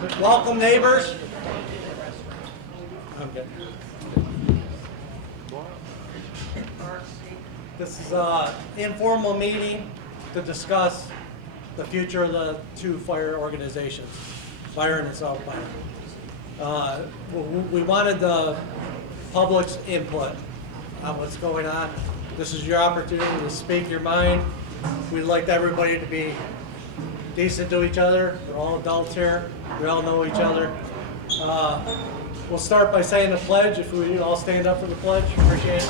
Welcome, neighbors. Okay. This is an informal meeting to discuss the future of the two fire organizations, Byron and South Byron. We wanted the public's input on what's going on. This is your opportunity to speak your mind. We'd like everybody to be decent to each other. We're all adults here. We all know each other. We'll start by saying the pledge. If we all stand up for the pledge, appreciate it.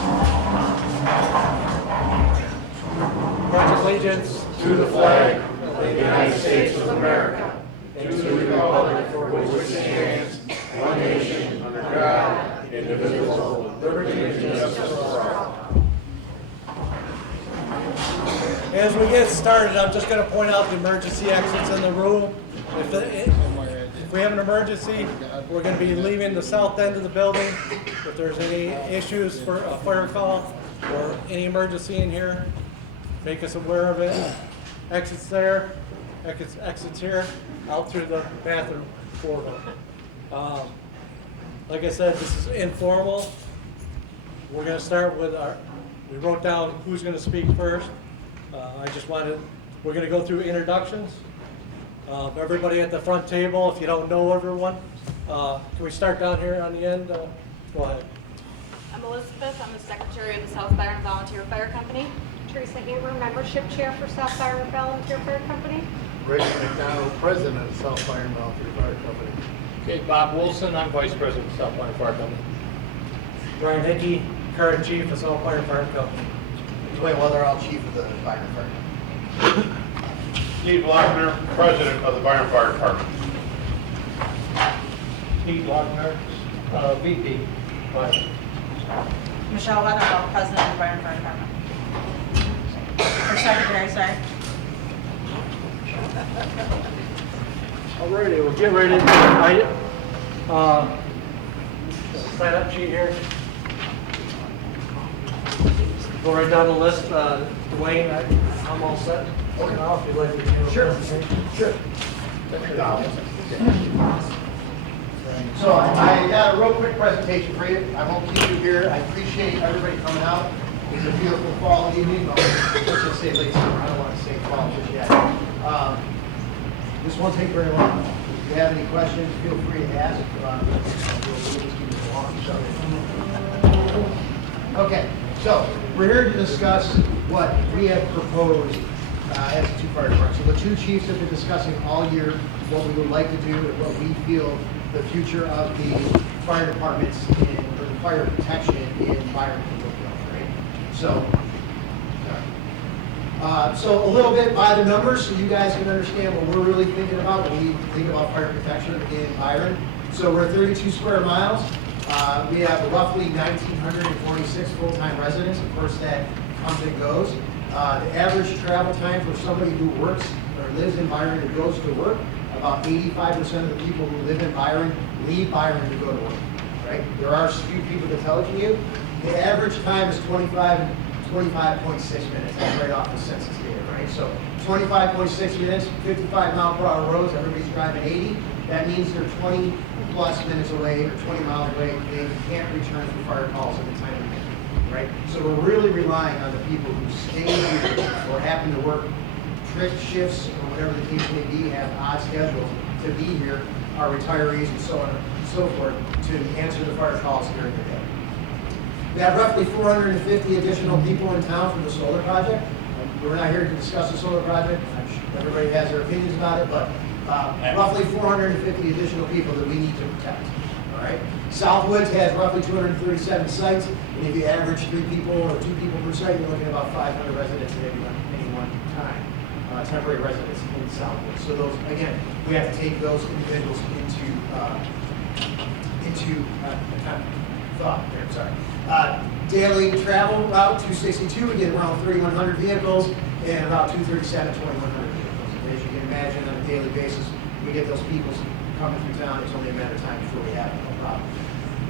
Pledge allegiance to the flag of the United States of America and to the republic for which it stands, one nation, under God, indivisible, with liberty and justice for all. As we get started, I'm just going to point out the emergency exits in the room. If we have an emergency, we're going to be leaving the south end of the building. If there's any issues for a fire call or any emergency in here, make us aware of it. Exits there, exits here, out through the bathroom portal. Like I said, this is informal. We're going to start with we wrote down who's going to speak first. We're going to go through introductions. Everybody at the front table, if you don't know everyone. Can we start down here on the end? Go ahead. I'm Elizabeth. I'm the secretary of the South Byron Volunteer Fire Company. Teresa Hammer, membership chair for South Byron Volunteer Fire Company. Greg McDonald, president of South Byron Volunteer Fire Company. Okay, Bob Wilson, I'm vice president of South Byron Fire Company. Brian Hickey, current chief of South Byron Fire Company. Dwayne Weatherall, chief of the Byron Fire Company. Steve Lochner, president of the Byron Fire Department. Steve Lochner, VP. Michelle Weatherall, president of the Byron Fire Department. Or secretary, sorry. Alrighty, we'll get right into the sign up sheet here. Go right down the list. Dwayne, I'm all set. Now, if you'd like to do a presentation. Sure. So I got a real quick presentation for you. I won't keep you here. I appreciate everybody coming out. It's a beautiful fall evening. Let's just say late summer. I don't want to say fall just yet. This won't take very long. If you have any questions, feel free to ask. We'll just keep it along. Okay, so we're here to discuss what we have proposed as a two fire department. So the two chiefs have been discussing all year what we would like to do and what we feel the future of the fire departments or the fire protection in Byron can look like, right? So a little bit by the numbers so you guys can understand what we're really thinking about when we think about fire protection in Byron. So we're 32 square miles. We have roughly 1,946 full-time residents. Of course, that comes and goes. The average travel time for somebody who works or lives in Byron and goes to work, about 85% of the people who live in Byron leave Byron to go to work, right? There are a few people that tell you. The average time is 25.6 minutes. That's right off the census data, right? So 25.6 minutes, 55 mile per hour roads, everybody's driving 80. That means they're 20 plus minutes away or 20 miles away. They can't return for fire calls at the time of day, right? So we're really relying on the people who stay here or happen to work trick shifts or whatever the case may be, have odd schedules to be here, our retirees and so on and so forth, to answer the fire calls during the day. We have roughly 450 additional people in town from the solar project. We're not here to discuss the solar project. I'm sure everybody has their opinions about it, but roughly 450 additional people that we need to protect. All right. Southwoods has roughly 237 sites, and if you average 3 people or 2 people per site, you're looking at about 500 residents at any one time. Temporary residents in Southwoods. So those, again, we have to take those individuals into thought there. Sorry. Daily travel route 262, we get around 3,100 vehicles, and about 237, 2,100 vehicles. And as you can imagine, on a daily basis, we get those people coming through town. It's only a matter of time before we have no problem.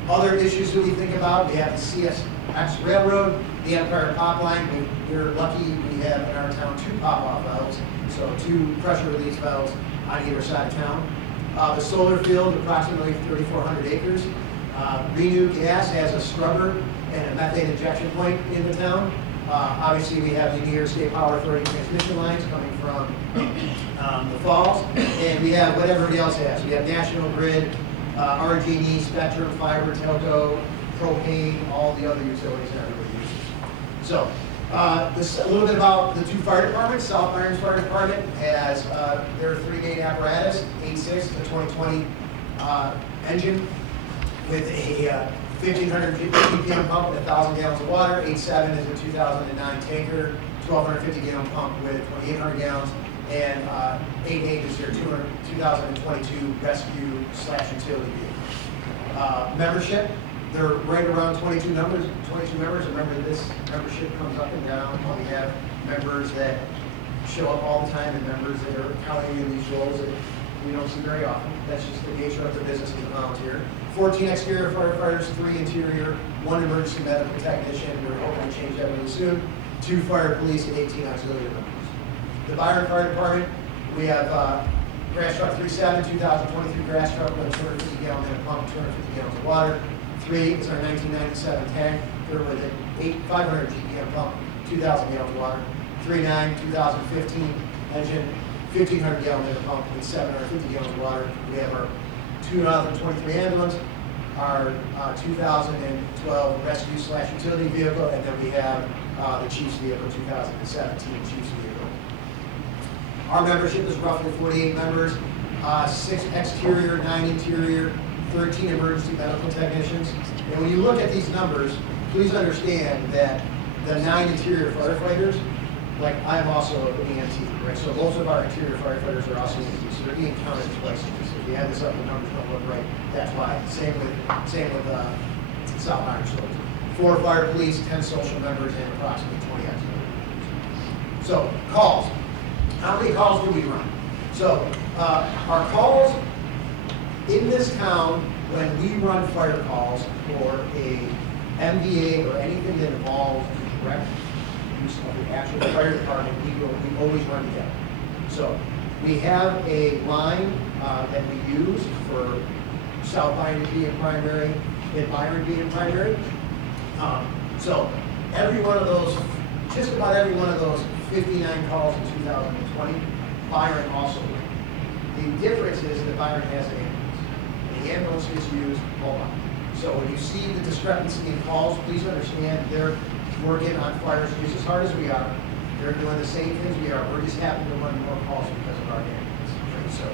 Other issues that we think about, we have the CSX Railroad, the Empire Pop Line. We're lucky we have in our town 2 pop-off valves, so 2 pressure release valves on either side of town. The solar field, approximately 3,400 acres. Renew Gas has a scrubber and a methane injection point in the town. Obviously, we have the New York State Power Authority transmission lines coming from the falls, and we have what everybody else has. We have National Grid, RG&E, Spectrum, Fiber, Telco, Propane, all the other utilities that everybody uses. So, a little bit about the two fire departments. South Byron's Fire Department has their 3-gate apparatus, 8.6 to 2020 engine with a 1,500 GPM pump with 1,000 gallons of water. 8.7 is a 2009 tanker, 1,250 gallon pump with 2,800 gallons. And 8.8 is their 2022 rescue/utility vehicle. Membership, they're right around 22 members. Remember, this membership comes up and down. We have members that show up all the time and members that are counting in these roles that we don't see very often. That's just the nature of the business as a volunteer. 14 exterior firefighters, 3 interior, 1 emergency medical technician. We're hoping to change that really soon. 2 fire police and 18 auxiliary members. The Byron Fire Department, we have grass truck 3.7, 2023 grass truck with a 250 gallon minute pump, 250 gallons of water. 3 is our 1997 tank, with an 500 GPM pump, 2,000 gallons of water. 3.9, 2015 engine, 1,500 gallon minute pump with 750 gallons of water. We have our 2023 ambulance, our 2012 rescue/utility vehicle, and then we have the chief's vehicle, 2017 chief's vehicle. Our membership is roughly 48 members, 6 exterior, 9 interior, 13 emergency medical technicians. And when you look at these numbers, please understand that the 9 interior firefighters, like I'm also an EMT, right? So most of our interior firefighters are also EMT, so they're being counted twice. So if you add this up, the numbers don't look right. That's why. Same with South Byron. So 4 fire police, 10 social members, and approximately 20 auxiliary. So calls. How many calls do we run? So our calls in this town, when we run fire calls for a MVA or anything that involves direct use of the actual fire department, we always run together. So we have a line that we use for South Byron being primary and Byron being primary. So every one of those, just about every one of those 59 calls in 2020, Byron also ran. The difference is that Byron has an ambulance. And the ambulance gets used a lot. So when you see the discrepancy in calls, please understand they're working on fires just as hard as we are. They're doing the same things we are. We're just happen to run more calls because of our ambulance. Right? So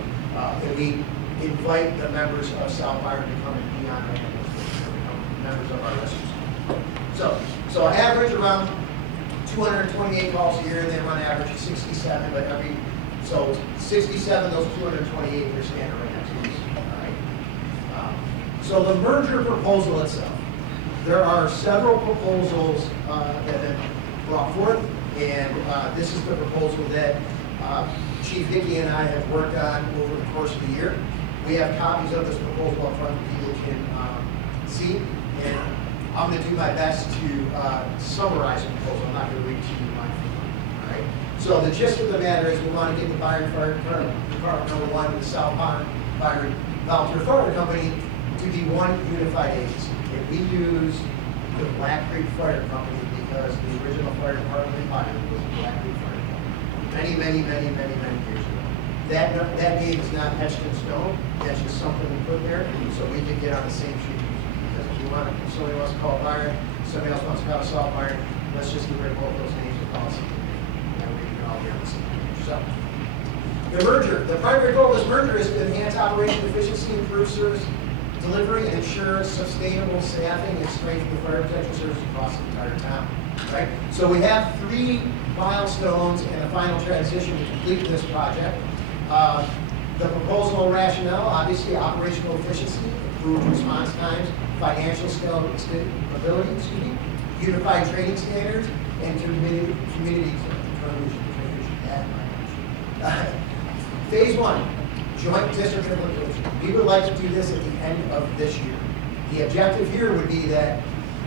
and we invite the members of South Byron to come and be on our ambulance, to become members of our rescue squad. So average around 228 calls a year, and they run average of 67, but so 67, those 228, they're standing right next to us. All right. So the merger proposal itself, there are several proposals that have been brought forth, and this is the proposal that Chief Hickey and I have worked on over the course of the year. We have copies of this proposal up front that people can see, and I'm going to do my best to summarize the proposal. I'm not going to read to you line for line. All right. So the gist of the matter is we want to get the Byron Fire Department number 1 with the South Byron Volunteer Fire Company to be one unified agency. And we use the Black Creek Fire Company because the original fire department in Byron was the Black Creek Fire Company. Many years ago. That name is not etched in stone. That's just something we put there so we can get on the same sheet. If somebody wants to call Byron, somebody else wants to call South Byron, let's just get rid of both those names and policy. And we can all be on the same page. So, the merger. The primary goal of this merger is to enhance operation efficiency, improve service delivery, and ensure sustainable staffing and strengthen the fire protection service across the entire town. Right? So we have 3 milestones and a final transition to complete this project. The proposal rationale, obviously operational efficiency, improved response times, financial scalability, unified training standards, and community inclusion. Phase 1, joint district implementation. We would like to do this at the end of this year. The objective here would be that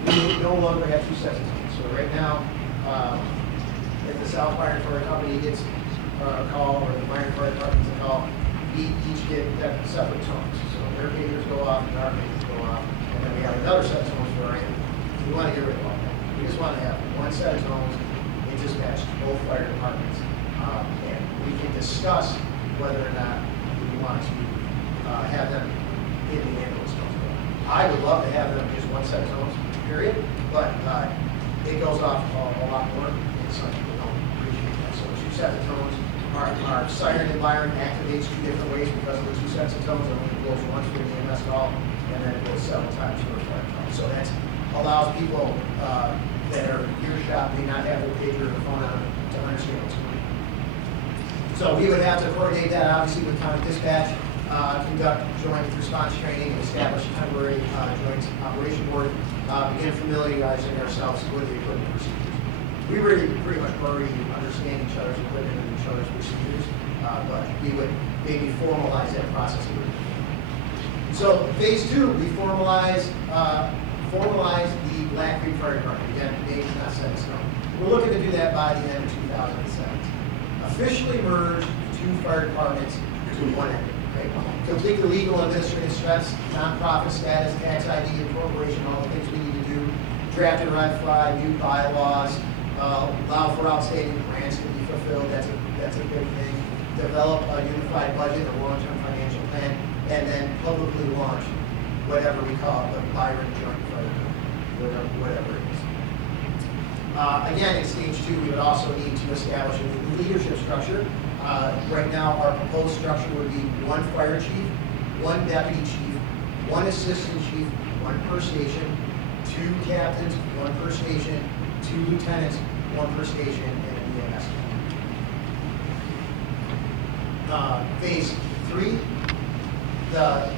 we would no longer have 2 sets of teams. So right now, if the South Byron Fire Company gets a call or the Byron Fire Department gets a call, we each get separate tones. So their pagers go off and our pagers go off, and then we have another set of tones for our ambulance. We want to get rid of all that. We just want to have one set of tones and dispatch to both fire departments. And we can discuss whether or not we want to have them in the ambulance tones. I would love to have them just one set of tones, period, but it goes off a lot more, and some people don't appreciate that. So two sets of tones. Our siren in Byron activates two different ways because of the two sets of tones. It only blows once for the EMS call, and then it goes several times for the fire call. So that allows people that are earshot, may not have their pager or phone on, to understand what's going on. So we would have to coordinate that, obviously, with county dispatch, conduct joint response training, and establish a temporary joint operation board, begin familiarizing ourselves with the equipment procedures. We really pretty much already understand each other's equipment and each other's procedures, but we would maybe formalize that process a little bit. So phase 2, we formalize the Black Creek Fire Department. Again, the name's not set in stone. We're looking to do that by the end of 2017. Officially merge two fire departments to one entity. Okay? Complete the legal and administrative steps, nonprofit status, tax ID, incorporation, all the things we need to do. Draft and ratify new bylaws. Allow for outstanding grants to be fulfilled. That's a big thing. Develop a unified budget, a long-term financial plan, and then publicly launch whatever we call the Byron Joint Fire, whatever it is. Again, in stage 2, we would also need to establish a new leadership structure. Right now, our proposed structure would be one fire chief, one deputy chief, one assistant chief, one per station, 2 captains, one per station, 2 lieutenants, one per station, and an EMS. Phase 3,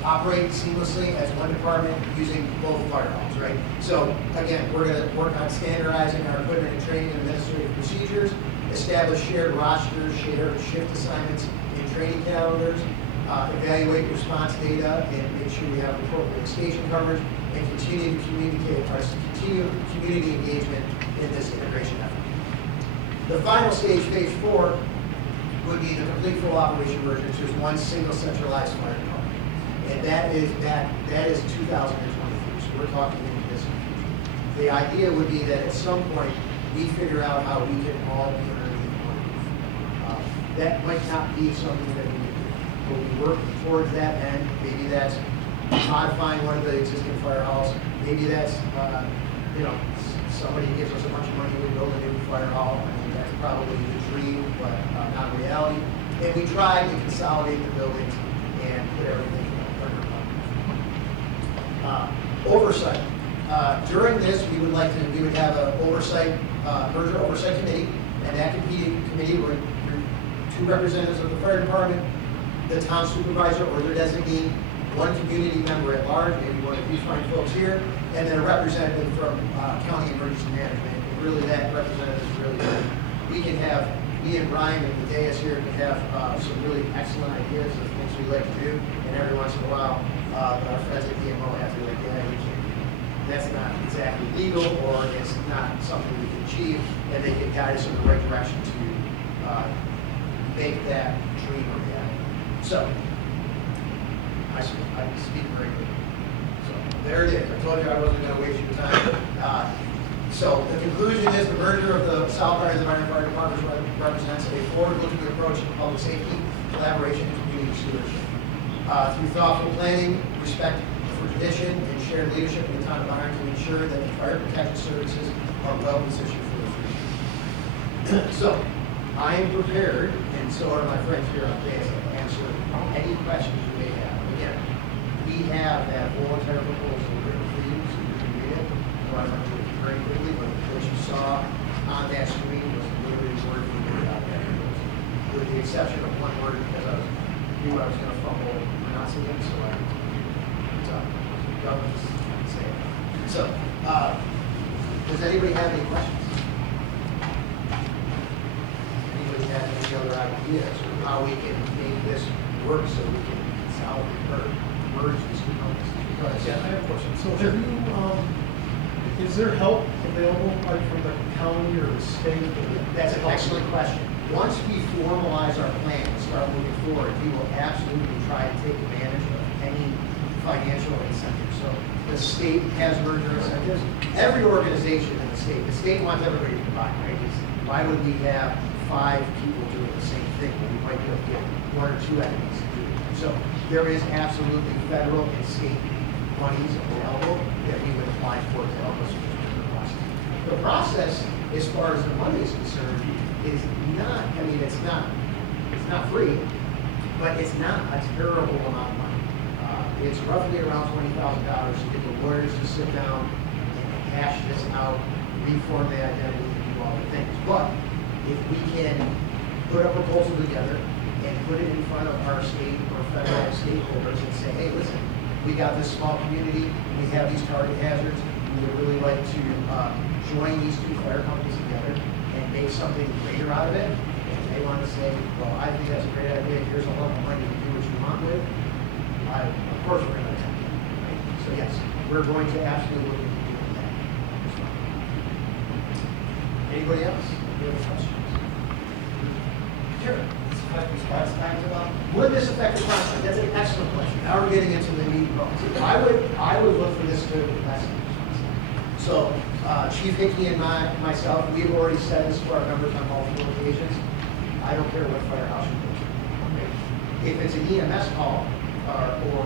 operate seamlessly as one department using both fire halls, right? So again, we're going to work on standardizing our equipment and training and administrative procedures, establish shared rosters, shared shift assignments and training calendars, evaluate response data and make sure we have appropriate station coverage, and continue community engagement in this integration effort. The final stage, phase 4, would be the complete full operation merger to one single centralized fire department. And that is 2023, so we're talking into this future. The idea would be that at some point, we figure out how we can all be underneath one roof. That might not be something that we do, but we work towards that end. Maybe that's modifying one of the existing fire halls. Maybe that's, somebody gives us a bunch of money, we build a new fire hall. I mean, that's probably the dream, but not reality. And we try to consolidate the buildings and put everything under one. Oversight. During this, we would have an merger oversight committee, and that committee would 2 representatives of the fire department, the town supervisor or their designee, 1 community member at large, maybe one of these fine folks here, and then a representative from county emergency management. And really, that representative is really good. We can have, me and Brian and the dais here can have some really excellent ideas of things we like to do, and every once in a while, our friends at DMO have to be like, yeah, we can't. That's not exactly legal, or it's not something we can achieve, and they can guide us in the right direction to make that dream a reality. So, I speak very good. So, there it is. I told you I wasn't going to waste your time. So, the conclusion is the merger of the South Byron and Byron Fire Departments represents a forward-looking approach to public safety, collaboration, and community stewardship. Through thoughtful planning, respect for tradition, and shared leadership in the town of Byron to ensure that the fire protection services are well positioned for the future. So, I am prepared, and so are my friends here on dais, to answer any questions you may have. Again, we have that whole entire proposal written for you, so you can read it. So I'm going to do it very quickly, but what you saw on that screen was literally word for word out there. With the exception of 1 word, because I knew I was going to fumble pronouncing it, so I say it. So, does anybody have any questions? Anybody have any other ideas of how we can make this work so we can consolidate or merge these 2 companies? Yeah, I have a question. So have you, is there help available like from the county or the state? That's an excellent question. once we formalize our plan and start moving forward, we will absolutely try to take advantage of any financial incentives. So the state has merger incentives. Every organization in the state wants everybody to combine, right? 'Cause why would we have 5 people doing the same thing when we might be able to get 1 or 2 entities to do it? So there is absolutely federal and state monies available that we would apply for to help us with the process. The process, as far as the money is concerned, is not, I mean, it's not free, but it's not a terrible amount of money. It's roughly around $20,000 to get the lawyers to sit down and hash this out, reform the identity, and do all the things. But if we can put a proposal together and put it in front of our state or federal stakeholders and say, hey, listen, we got this small community, we have these target hazards, we would really like to join these 2 fire companies together and make something greater out of it. And they want to say, well, I think that's a great idea, here's a lump of money to do what you want with. Of course we're going to attempt it. Right? So yes, we're going to absolutely look into doing that. Anybody else? Any other questions? Sure. Response times about? Would this affect response time? That's an excellent question. Now we're getting into the meat and bones. I would look for this to lessen response time. So Chief Hickey and myself, we've already said this to our members on multiple occasions. I don't care what firehouse you go to. Okay? If it's an EMS call or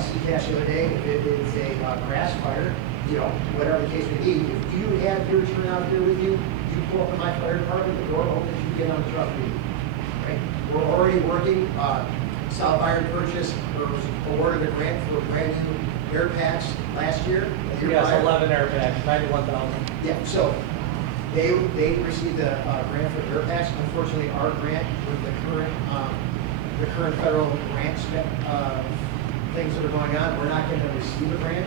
see Cash the other day, if it is a grass fire, you know, whatever the case may be, if you have your turnout here with you, you pull up in my fire department, the door opens, you get on the truck with you. Right? We're already working, South Byron purchased or was awarded a grant for brand new air packs last year. The year Yes, prior. 11 air packs, 91,000. Yeah, so they received a grant for air packs. Unfortunately, our grant with the current federal grant things that are going on, we're not going to receive a grant.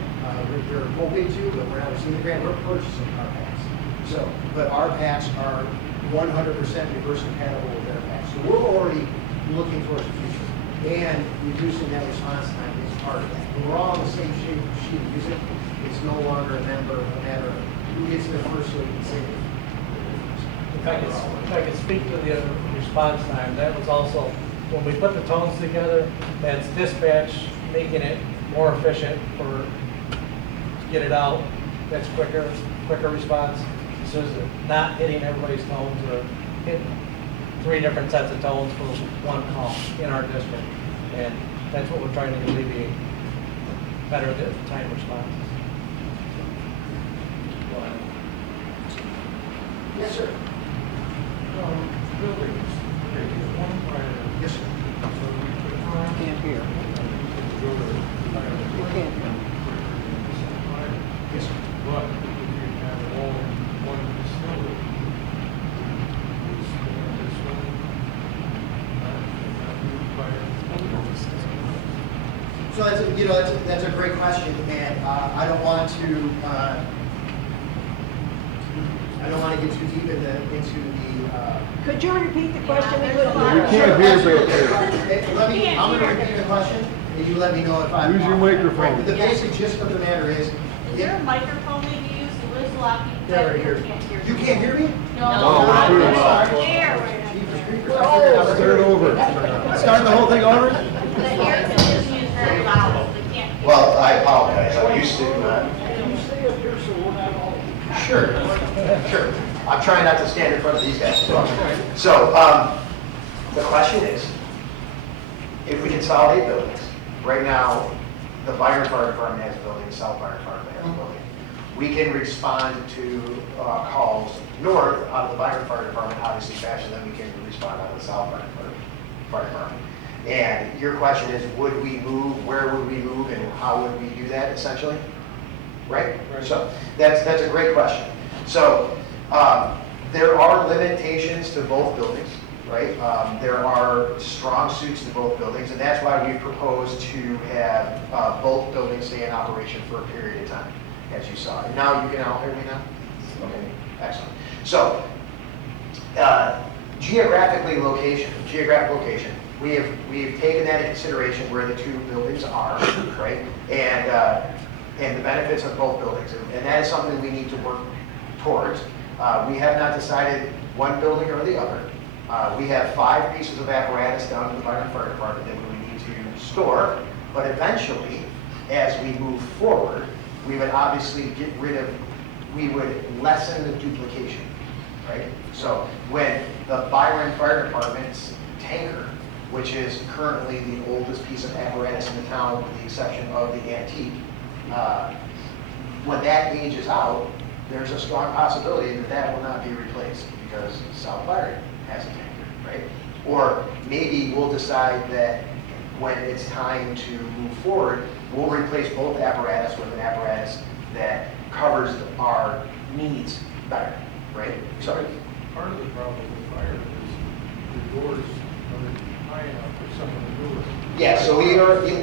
We're hoping to, but we're not receiving a grant. We're purchasing our packs. So, but our packs are 100% reverse compatible with their packs. So we're already looking towards the future. And reducing that response time is part of that. When we're all on the same sheet of music, it's no longer a matter of who gets there first so we can sing it. If I could speak to the response time, that was also, when we put the tones together, that's dispatch making it more efficient to get it out. That's quicker response. So it's not hitting everybody's tones or hitting 3 different sets of tones for 1 call in our district. And that's what we're trying to alleviate, better the time responses. Yes, sir. Buildings, okay, there's 1 fire. Yes, sir. So we put time. Can't hear. Go to fire. You can't hear. Yes, sir. But if you have all in one facility, it's this one, So that's a great question, and I don't want to get too deep into the. Could you repeat the question? Yeah, We would there's a lot. like- You can't hear back there. I'm going to repeat the question, and you let me know if I'm. Use your microphone. The basic gist of the matter is, Is there a microphone we can use? There's a lot of people Yeah, right that here. can't hear. you can't hear me? No. Oh, we're good. Sorry. There, right Jeepers up creepers. Start over. Start the whole thing over? there. The air conditioning is very loud, they can't hear. Well, I apologize, I'm used to, Can you stay up here so we're not all? sure. I'm trying not to stand in front of these guys. So, the question is, if we consolidate buildings, right now, the Byron Fire Department has a building, South Byron Fire Department has a building. We can respond to calls north out of the Byron Fire Department, obviously faster than we can respond out of the South Byron Fire Department. And your question is, would we move, where would we move, and how would we do that, essentially? Right? So that's a great question. So there are limitations to both buildings, right? There are strong suits to both buildings, and that's why we proposed to have both buildings stay in operation for a period of time, as you saw. And now you can all hear me now? Okay, excellent. So geographic location, we've taken that into consideration where the 2 buildings are, right? And the benefits of both buildings, and that is something we need to work towards. We have not decided one building or the other, We have 5 pieces of apparatus down in the Byron Fire Department that we need to store, but eventually, as we move forward, we would obviously we would lessen the duplication, right? So when the Byron Fire Department's tanker, which is currently the oldest piece of apparatus in the town, with the exception of the antique, when that ages out, there's a strong possibility that that will not be replaced because South Byron has a tanker, right? Or maybe we'll decide that when it's time to move forward, we'll replace both apparatus with an apparatus that covers our needs better, right? So Part of the problem with fire is the doors are high enough for someone to move it. yeah, so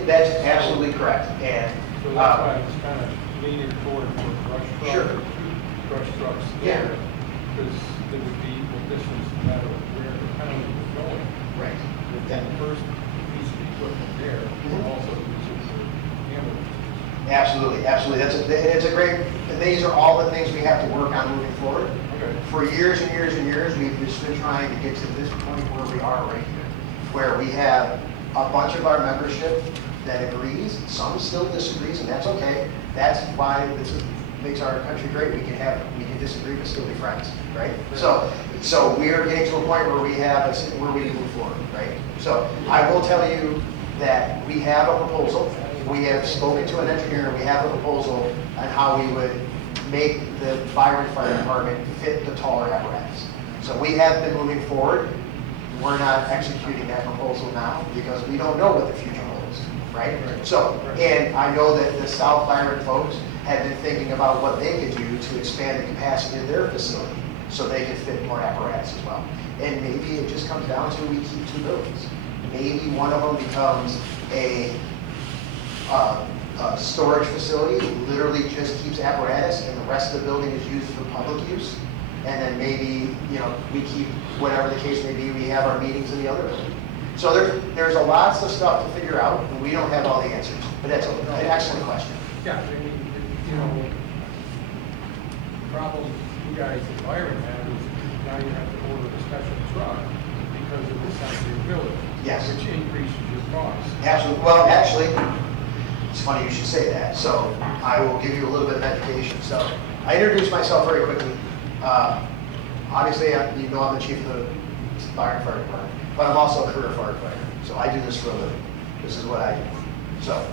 that's absolutely correct. And So that's why it's kind of leaning toward for brush trucks. Sure. Brush trucks Yeah. there, because there would be the distance no matter where the penalty was going. right. With that first piece of equipment there, Mhm. and also use it for ambulance. Absolutely, absolutely. It's a great, these are all the things we have to work on moving forward. Okay. For years and years and years, we've just been trying to get to this point where we are right here, where we have a bunch of our membership that agrees, some still disagrees, and that's okay. That's why makes our country great. We can disagree but still be friends, right? So we are getting to a point where we can move forward, right? So I will tell you that we have a proposal. We have spoken to an engineer, and we have a proposal on how we would make the Byron Fire Department fit the taller apparatus. So we have been moving forward. We're not executing that proposal now because we don't know what the future holds, right? So, and I know that the South Byron folks have been thinking about what they could do to expand the capacity of their facility so they can fit more apparatus as well. And maybe it just comes down to we keep 2 buildings. Maybe one of them becomes a storage facility, literally just keeps apparatus, and the rest of the building is used for public use. And then maybe, we keep, whatever the case may be, we have our meetings in the other building. So there's a lots of stuff to figure out, and we don't have all the answers, but that's an excellent question. Yeah, I mean, the problem you guys in Byron have is now you have to order a special truck because of the size of your building. Yes. Which increases your costs. Absolutely. Well, actually, it's funny you should say that. So I will give you a little bit of education. So I introduced myself very quickly. Obviously, you know I'm the chief of the Byron Fire Department, but I'm also a career firefighter. So I do this for a living. This is what I do. So,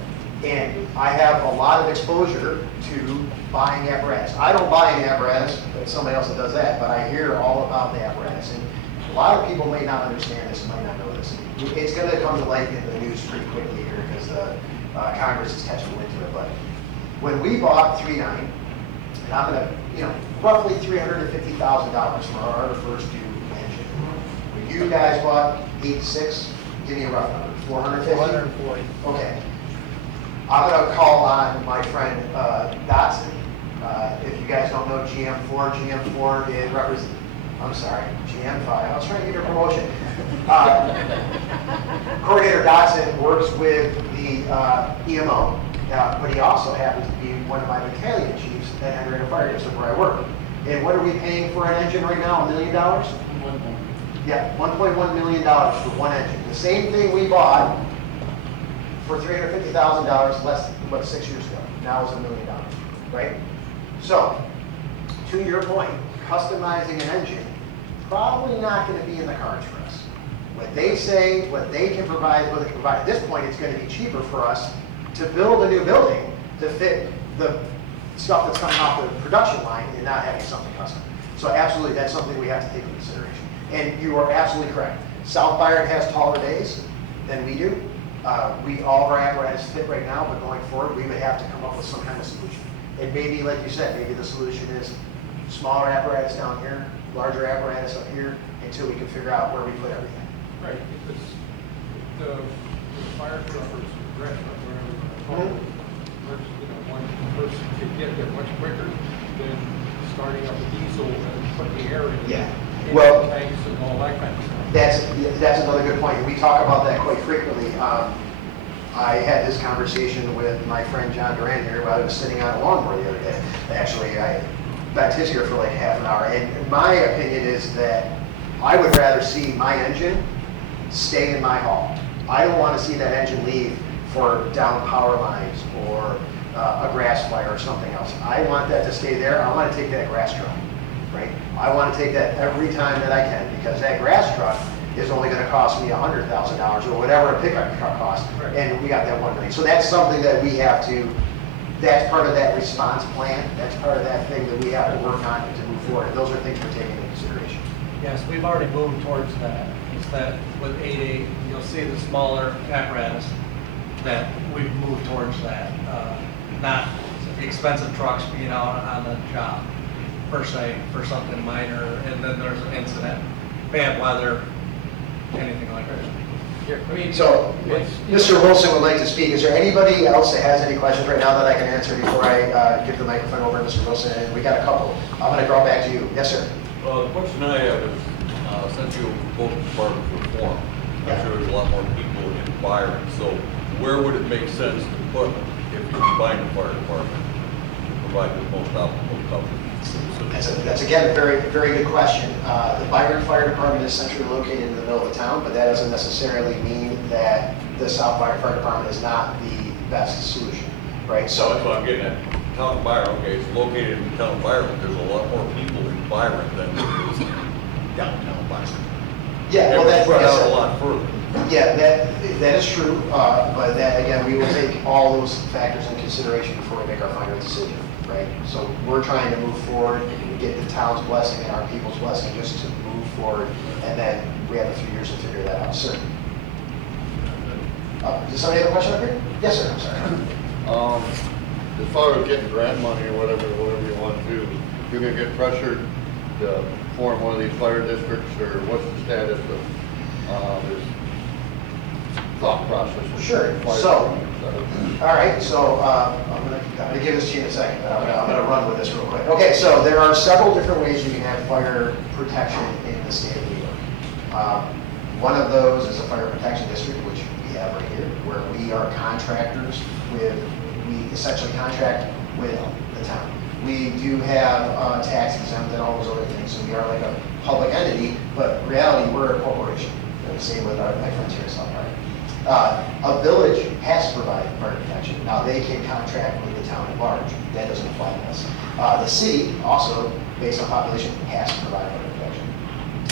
and I have a lot of exposure to buying apparatus. I don't buy any apparatus, but somebody else that does that, but I hear all about the apparatus. And a lot of people may not understand this, might not know this. It's going to come to light in the news pretty quickly here because the Congress is catching wind to it. But when we bought 3.9, and I'm going to, roughly $350,000 for our first new engine. When you guys bought 8.6, give me a rough number, 450? 440. Okay. I'm going to call on my friend Dotson. If you guys don't know GM4 is GM5. I was trying to get a promotion. Coordinator Dotson works with the EMO, but he also happens to be one of my battalion chiefs at Henrietta Fire District where I work. And what are we paying for an engine right now? $1 million? Yeah, $1.1 million for one engine. The same thing we bought for $350,000 less than 6 years ago. Now it's $1 million, right? So, to your point, customizing an engine, probably not going to be in the cards for us. What they say, what they can provide, what they can provide. At this point, it's going to be cheaper for us to build a new building to fit the stuff that's coming off the production line and not having something custom. So absolutely, that's something we have to take into consideration. And you are absolutely correct. South Byron has taller bays than we do. All of our apparatus fit right now, but going forward, we would have to come up with some kind of solution. And maybe, like you said, maybe the solution is smaller apparatus down here, larger apparatus up here, until we can figure out where we put everything. Right, because the fire truckers, whatever you call it, one person can get there much quicker than starting up a diesel and putting the air in. Yeah. In Well, tanks and all that kind of stuff. That's another good point. We talk about that quite frequently. I had this conversation with my friend John Duran here while I was sitting on a lawnmower the other day. Actually, I backed his ear for like half an hour. And my opinion is that I would rather see my engine stay in my hall. I don't want to see that engine leave for down power lines or a grass fire or something else. I want that to stay there. I want to take that grass truck, right? I want to take that every time that I can, because that grass truck is only going to cost me $100,000 or whatever a pickup truck costs, and we got that $1 million. So that's something that we have to, that's part of that response plan. That's part of that thing that we have to work on to move forward. And those are things we're taking into consideration. Yes, we've already moved towards that. It's that with 8A, you'll see the smaller apparatus that we've moved towards that. Not the expensive trucks being out on the job per se for something minor, and then there's an incident, bad weather, anything like that. Yeah, I mean, So, Mr. Wilson would like to speak. Is there anybody else that has any questions right now that I can answer before I give the microphone over to Mr. Wilson? And we got a couple. I'm going to draw back to you. Yes, sir. The question I have is, since you both departments were formed, I'm sure there's a lot more people in Byron. So where would it make sense to put them if you combine the fire department to provide the most optimal coverage? That's again a very, very good question. The Byron Fire Department is centrally located in the middle of the town, but that doesn't necessarily mean that the South Byron Fire Department is not the best solution, right? So that's what I'm getting at. Town of Byron, okay, it's located in town of Byron. There's a lot more people in Byron than there is downtown Byron. Yeah, well, that's spread out a lot further. Yeah, that is true, but that, again, we will take all those factors into consideration before we make our final decision, right? So we're trying to move forward, get the town's blessing and our people's blessing just to move forward, and then we have a few years to figure that out, sir. Does somebody have a question up here? Yes, sir, I'm sorry. As far as getting grant money or whatever you want to do, you're gonna get pressured to form one of these fire districts, or what's the status of this thought process? Sure. So, all right, so I'm gonna give this to you in a second, but I'm gonna run with this real quick. Okay, so there are several different ways you can have fire protection in the state of New York. One of those is a fire protection district, which we have right here, where we are contractors with, we essentially contract with the town. We do have tax exempt and all those other things, so we are like a public entity, but in reality, we're a corporation. And the same with my friends here in South Byron. A village has to provide fire protection. Now, they can contract with the town at large. That doesn't apply to us. The city also, based on population, has to provide fire protection.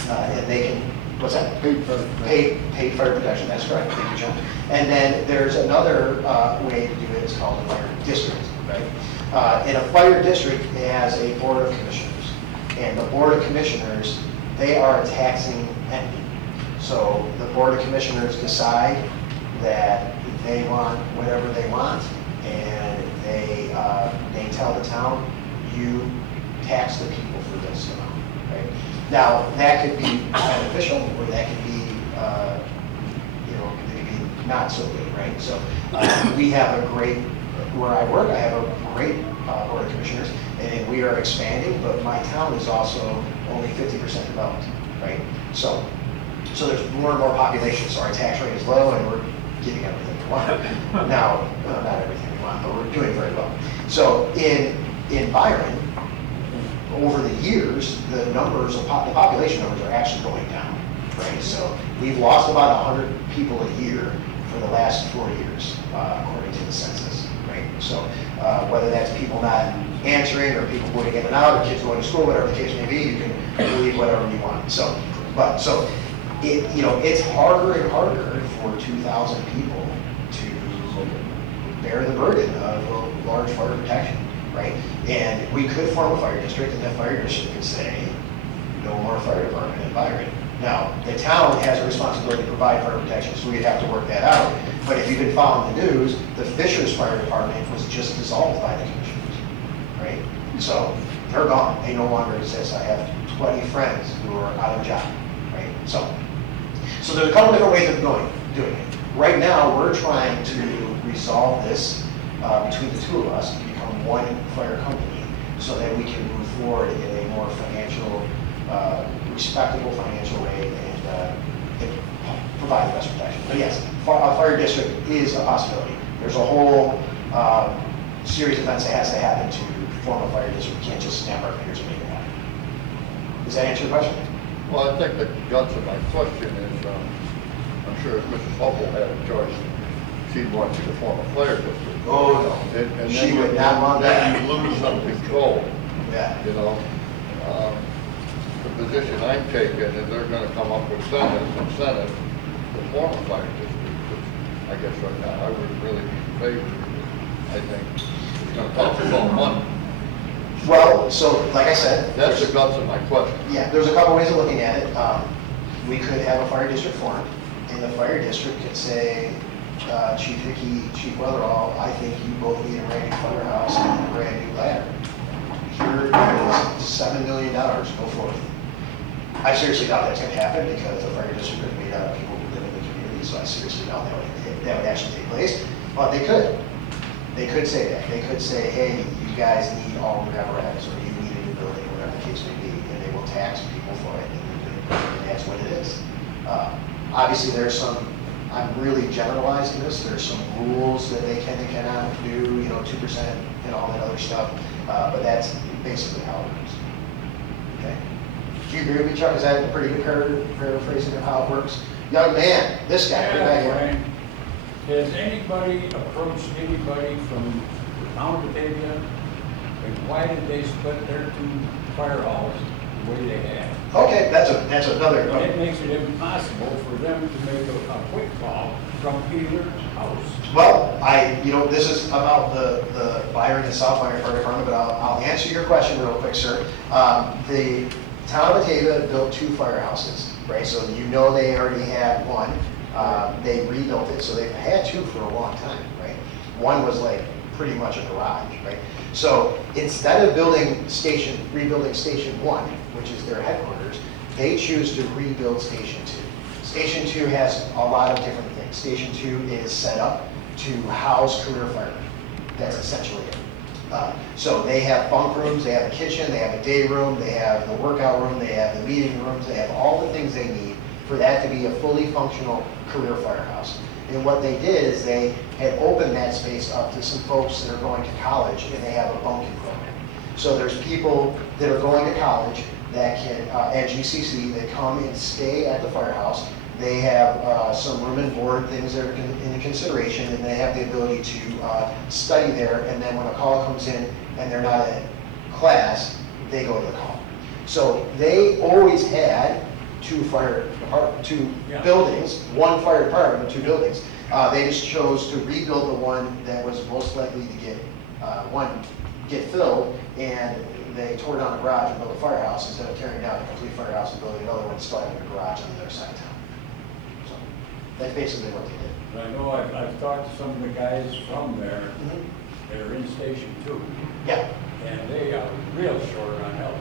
And they can, what's that? Paid fire protection. Paid fire protection, that's correct. Thank you, John. And then there's another way to do it. It's called a fire district, right? In a fire district, it has a board of commissioners. And the board of commissioners, they are a taxing entity. So the board of commissioners decide that they want whatever they want, and they tell the town, you tax the people for this amount, right? Now, that could be beneficial, or that could be, it could be not so good, right? So we have a great, where I work, I have a great board of commissioners, and we are expanding, but my town is also only 50% developed, right? So there's more and more population, so our tax rate is low, and we're getting everything we want. Now, not everything we want, but we're doing very well. So in Byron, over the years, the numbers of the population numbers are actually going down, right? So we've lost about 100 people a year for the last 4 years, according to the census, right? So whether that's people not answering, or people moving in and out, or kids going to school, whatever the case may be, you can believe whatever you want. So it's harder and harder for 2,000 people to bear the burden of a large fire protection, right? And we could form a fire district, and that fire district could say, no more fire department in Byron. Now, the town has a responsibility to provide fire protection, so we'd have to work that out. But if you've been following the news, the Fishers Fire Department was just dissolved by the commissioners, right? So they're gone. They no longer exist. I have 20 friends who are out of a job, right? So there's a couple different ways of doing it. Right now, we're trying to resolve this between the two of us to become one fire company, so that we can move forward in a more financial, respectable financial way, and provide the best protection. But yes, a fire district is a possibility. There's a whole series of events that has to happen to form a fire district. We can't just snap our fingers and make it happen. Does that answer your question? Well, I think the guts of my question is, I'm sure if Mrs. Hubble had a choice, she'd want you to form a fire district. Oh, no. And She then would not want that. Then you lose some control, Yeah. you know? The position I'm taking is they're gonna come up with incentives to form a fire district, which I guess right now I would really be in favor. I think it's gonna cost us all money. Well, so, like I said. That's the guts of my question. Yeah, there's a couple ways of looking at it. We could have a fire district formed, and the fire district could say, Chief Hickey, Chief Weatherall, I think you both need a brand new firehouse and a brand new ladder. Here is $7 million, go forth. I seriously doubt that's gonna happen because the fire district is made out of people who live in the community, so I seriously doubt that would actually take place. But they could. They could say that. They could say, hey, you guys need all the apparatus, or you need a new building, whatever the case may be, and they will tax people for it, and that's what it is. Obviously, there's some, I'm really generalizing this, there's some rules that they can and cannot do, 2% and all that other stuff, but that's basically how it works. Okay? Do you agree with me, Chuck? Is that a pretty good paraphrasing of how it works? Young man, this guy, right back here. Brian, has anybody approached anybody from the town of Batavia? And why did they split their two fire halls the way they have? Okay, that's another. And it makes it impossible for them to make a quick call from either house. Well, this is about the Byron and South Byron Fire Department, but I'll answer your question real quick, sir. The town of Batavia built two firehouses, right? So they already had one. They rebuilt it, so they've had two for a long time, right? One was like pretty much a garage, right? So instead of rebuilding Station 1, which is their headquarters, they choose to rebuild Station 2. Station 2 has a lot of different things. Station 2 is set up to house career firemen. That's essentially it. So they have bunk rooms, they have a kitchen, they have a day room, they have the workout room, they have the meeting rooms, they have all the things they need for that to be a fully functional career firehouse. And what they did is they had opened that space up to some folks that are going to college, and they have a bunking program. So there's people that are going to college that can, at GCC, that come and stay at the firehouse. They have some room and board things that are in consideration, and they have the ability to study there, and then when a call comes in and they're not in class, they go to the call. So they always had two buildings, one fire department and two buildings. They just chose to rebuild the one that was most likely to get filled, and they tore down the garage and built a firehouse instead of tearing down a complete firehouse and building another one, still having a garage on the other side of town. So that's basically what they did. But I know I've talked to some of the guys from there, they're in Station 2, Yeah. and they are real short on help.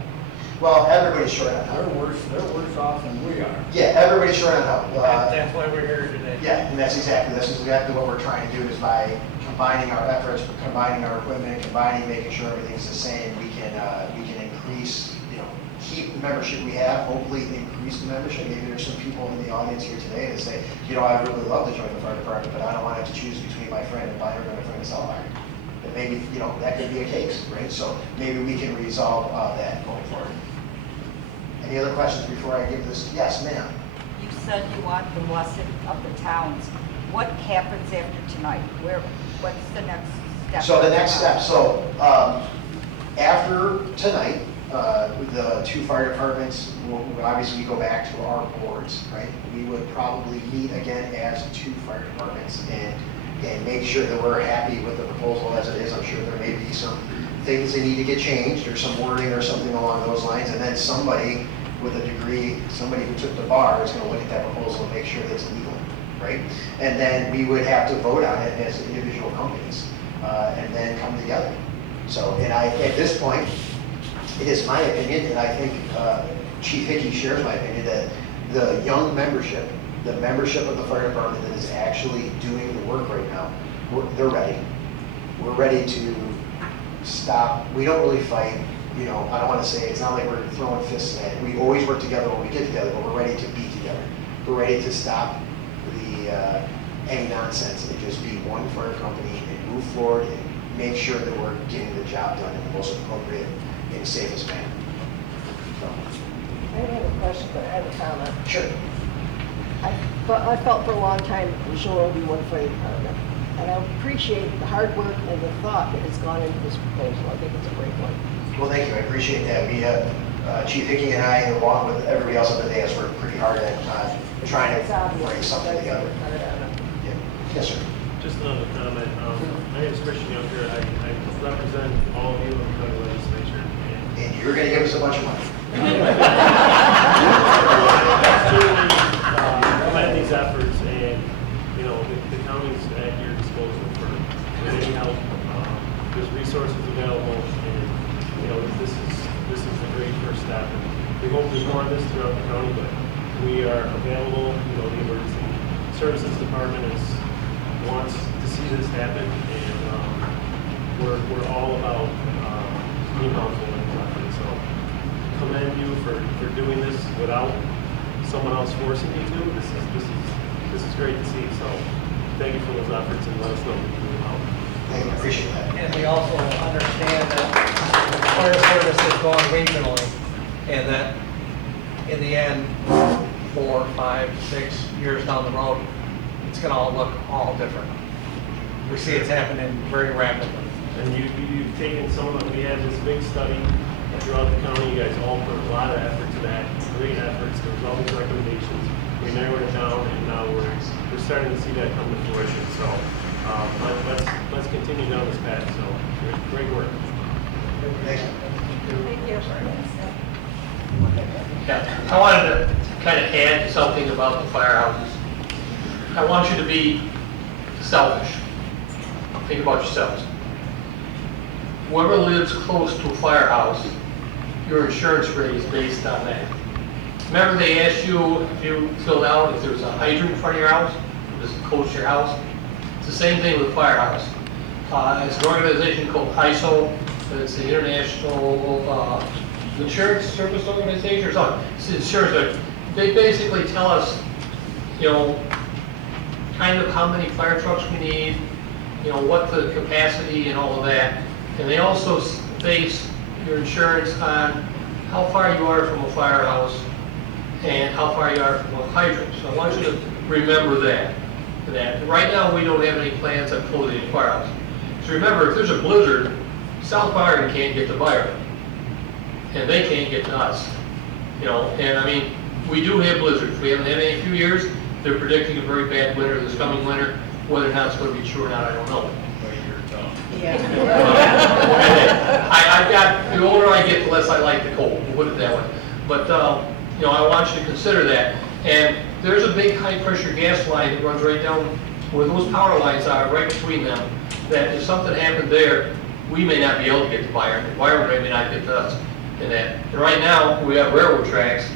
Well, everybody's short on help. They're worse off than we are. Yeah, everybody's short on help. That's why we're here today. Yeah, and this is exactly what we're trying to do, is by combining our efforts, combining our equipment, making sure everything's the same, we can increase, keep the membership we have, hopefully increase the membership. Maybe there's some people in the audience here today that say, I really love to join the fire department, but I don't want to have to choose between my friend in Byron and my friend in South Byron. And maybe, that could be a case, right? So maybe we can resolve that going forward. Any other questions before I give this? Yes, ma'am. You said you want the lesson of the towns. What happens after tonight? What's the next step? So the next step, after tonight, the two fire departments will obviously go back to our boards, right? We would probably meet again as two fire departments and make sure that we're happy with the proposal as it is. I'm sure there may be some things that need to get changed, or some wording or something along those lines, and then somebody with a degree, somebody who took the bar, is going to look at that proposal and make sure that it's legal, right? And then we would have to vote on it as individual companies, and then come together. So, and at this point, it is my opinion, and I think Chief Hickey shares my opinion, that the young membership, the membership of the fire department that is actually doing the work right now, they're ready. We're ready to stop. We don't really fight. I don't want to say, it's not like we're throwing fists at it. We always work together when we get together, but we're ready to be together. We're ready to stop any nonsense and just be one fire company and move forward and make sure that we're getting the job done in the most appropriate and safest manner. So. don't have a question, but I have a comment. Sure. I felt for a long time that there should only be one fire department. And I appreciate the hard work and the thought that has gone into this proposal. I think it's a great one. Well, thank you, I appreciate that. We, Chief Hickey and I, along with everybody else on the dais, worked pretty hard at trying It's to obvious. bring something You guys together. worked hard on it. Yeah. Yes, sir. Just another comment. My name is Christian Younger. I represent all of you in the county legislature. And you're going to give us a bunch of money. Certainly commend these efforts, and you know the county's at your disposal for any help. There's resources available, and you know this is a great first step. And we hope there's more of this throughout the county, but we are available. You know, the emergency services department wants to see this happen, and we're all about team council and effort. So commend you for doing this without someone else forcing you to. This is great to see. So thank you for those efforts, and let us know if we can help. Thank you, I appreciate that. And we also understand that the fire service is going regionally, and that in the end, 4, 5, 6 years down the road, it's going to all look all different. We see it's happening very rapidly. And you've taken some of them. We had this big study throughout the county. You guys all put a lot of effort to that. Great efforts. There was all these recommendations. We narrowed it down, and now we're starting to see that come to fruition. So let's continue down this path. So great work. Thank you. Thank you. Yeah, I wanted to kind of add something about the firehouses. I want you to be selfish. Think about yourselves. Whoever lives close to a firehouse, your insurance rate is based on that. Remember they asked you, if you filled out, if there's a hydrant in front of your house, does it close to your house? It's the same thing with a firehouse. It's an organization called ISO, it's the International Insurance Service Organization or something. It's insurance. They basically tell us, you know, kind of how many fire trucks we need, you know, what the capacity and all of that. And they also base your insurance on how far you are from a firehouse and how far you are from a hydrant. So I want you to remember that. Right now, we don't have any plans on closing a firehouse. So remember, if there's a blizzard, South Byron can't get to Byron, and they can't get to us. You know, and I mean, we do have blizzards. We haven't had any in a few years. They're predicting a very bad winter this coming winter. Whether or not it's going to be true or not, I don't know. I've got, the older I get, the less I like the cold, we'll put it that way. But, you know, I want you to consider that. And there's a big high-pressure gas line that runs right down where those power lines are, right between them, that if something happened there, we may not be able to get to Byron. Byron may not get to us. And right now, we have railroad tracks,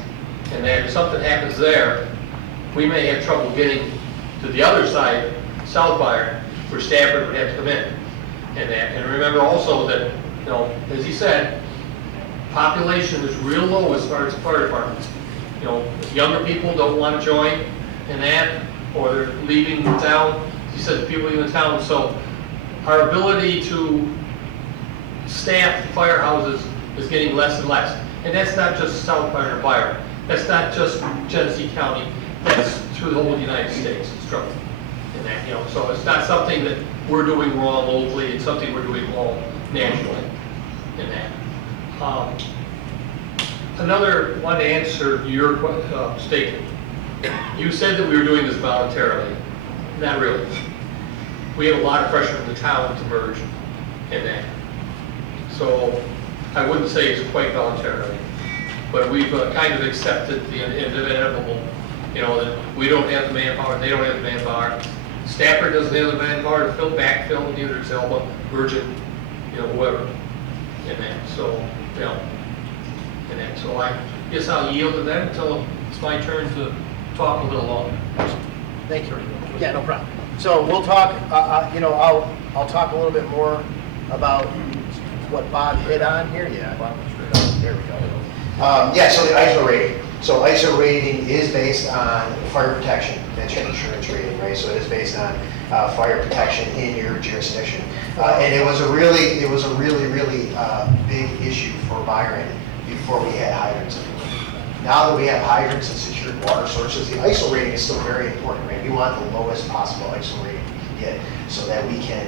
and that if something happens there, we may have trouble getting to the other side, South Byron, where Stafford would have to come in. And remember also that, you know, as he said, population is real low as far as fire departments. You know, younger people don't want to join in that, or they're leaving the town. He said the people in the town. So our ability to staff firehouses is getting less and less. And that's not just South Byron or Byron. That's not just Genesee County. That's through the whole United States. It's struggling in that, you know. So it's not something that we're doing wrong locally. It's something we're doing wrong nationally in that. Another one to answer your statement. You said that we were doing this voluntarily. Not really. We have a lot of pressure in the town to merge in that. So I wouldn't say it's quite voluntarily, but we've kind of accepted the inevitable, you know, that we don't have the manpower, they don't have the manpower. Stafford doesn't have the manpower to backfill, neither does Elba, Virgin, you know, whoever. And that, so, you know, and that, so I guess I'll yield to that until it's my turn to talk a little longer. Thank you. Yeah, no problem. So we'll talk, you know, I'll talk a little bit more about what Bob hit on here. Yeah, Bob went straight on. There we go. Yeah, so the ISO rating. So ISO rating is based on fire protection. That's your insurance rating, right? So it is based on fire protection in your jurisdiction. And it was a really big issue for Byron before we had hydrants. Now that we have hydrants and secured water sources, the ISO rating is still very important, right? We want the lowest possible ISO rating we can get so that we can,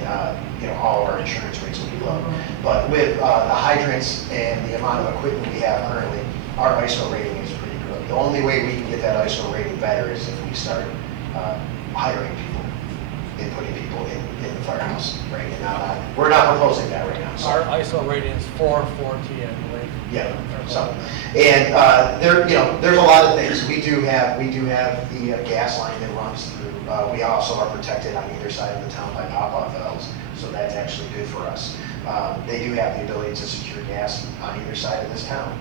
all of our insurance rates will be low. But with the hydrants and the amount of equipment we have currently, our ISO rating is pretty good. The only way we can get that ISO rating better is if we start hiring people and putting people in the firehouse, right? And now, we're not proposing that right now. So. Our ISO rating is 440, I believe. Yeah, so, and there's a lot of things. We do have the gas line that runs through. We also are protected on either side of the town by pop-off valves, so that's actually good for us. They do have the ability to secure gas on either side of this town.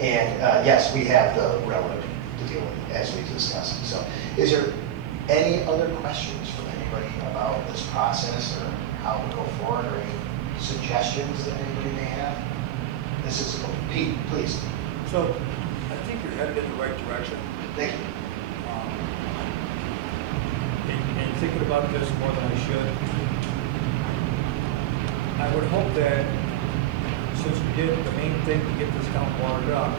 Yes, we have the railroad to deal with, as we discussed. So, is there any other questions from anybody about this process or how to go forward, or any suggestions that anybody may have? This is Pete, please. So, I think you're headed in the right direction. Thank you. And thinking about this more than I should, I would hope that since we did the main thing to get this town watered up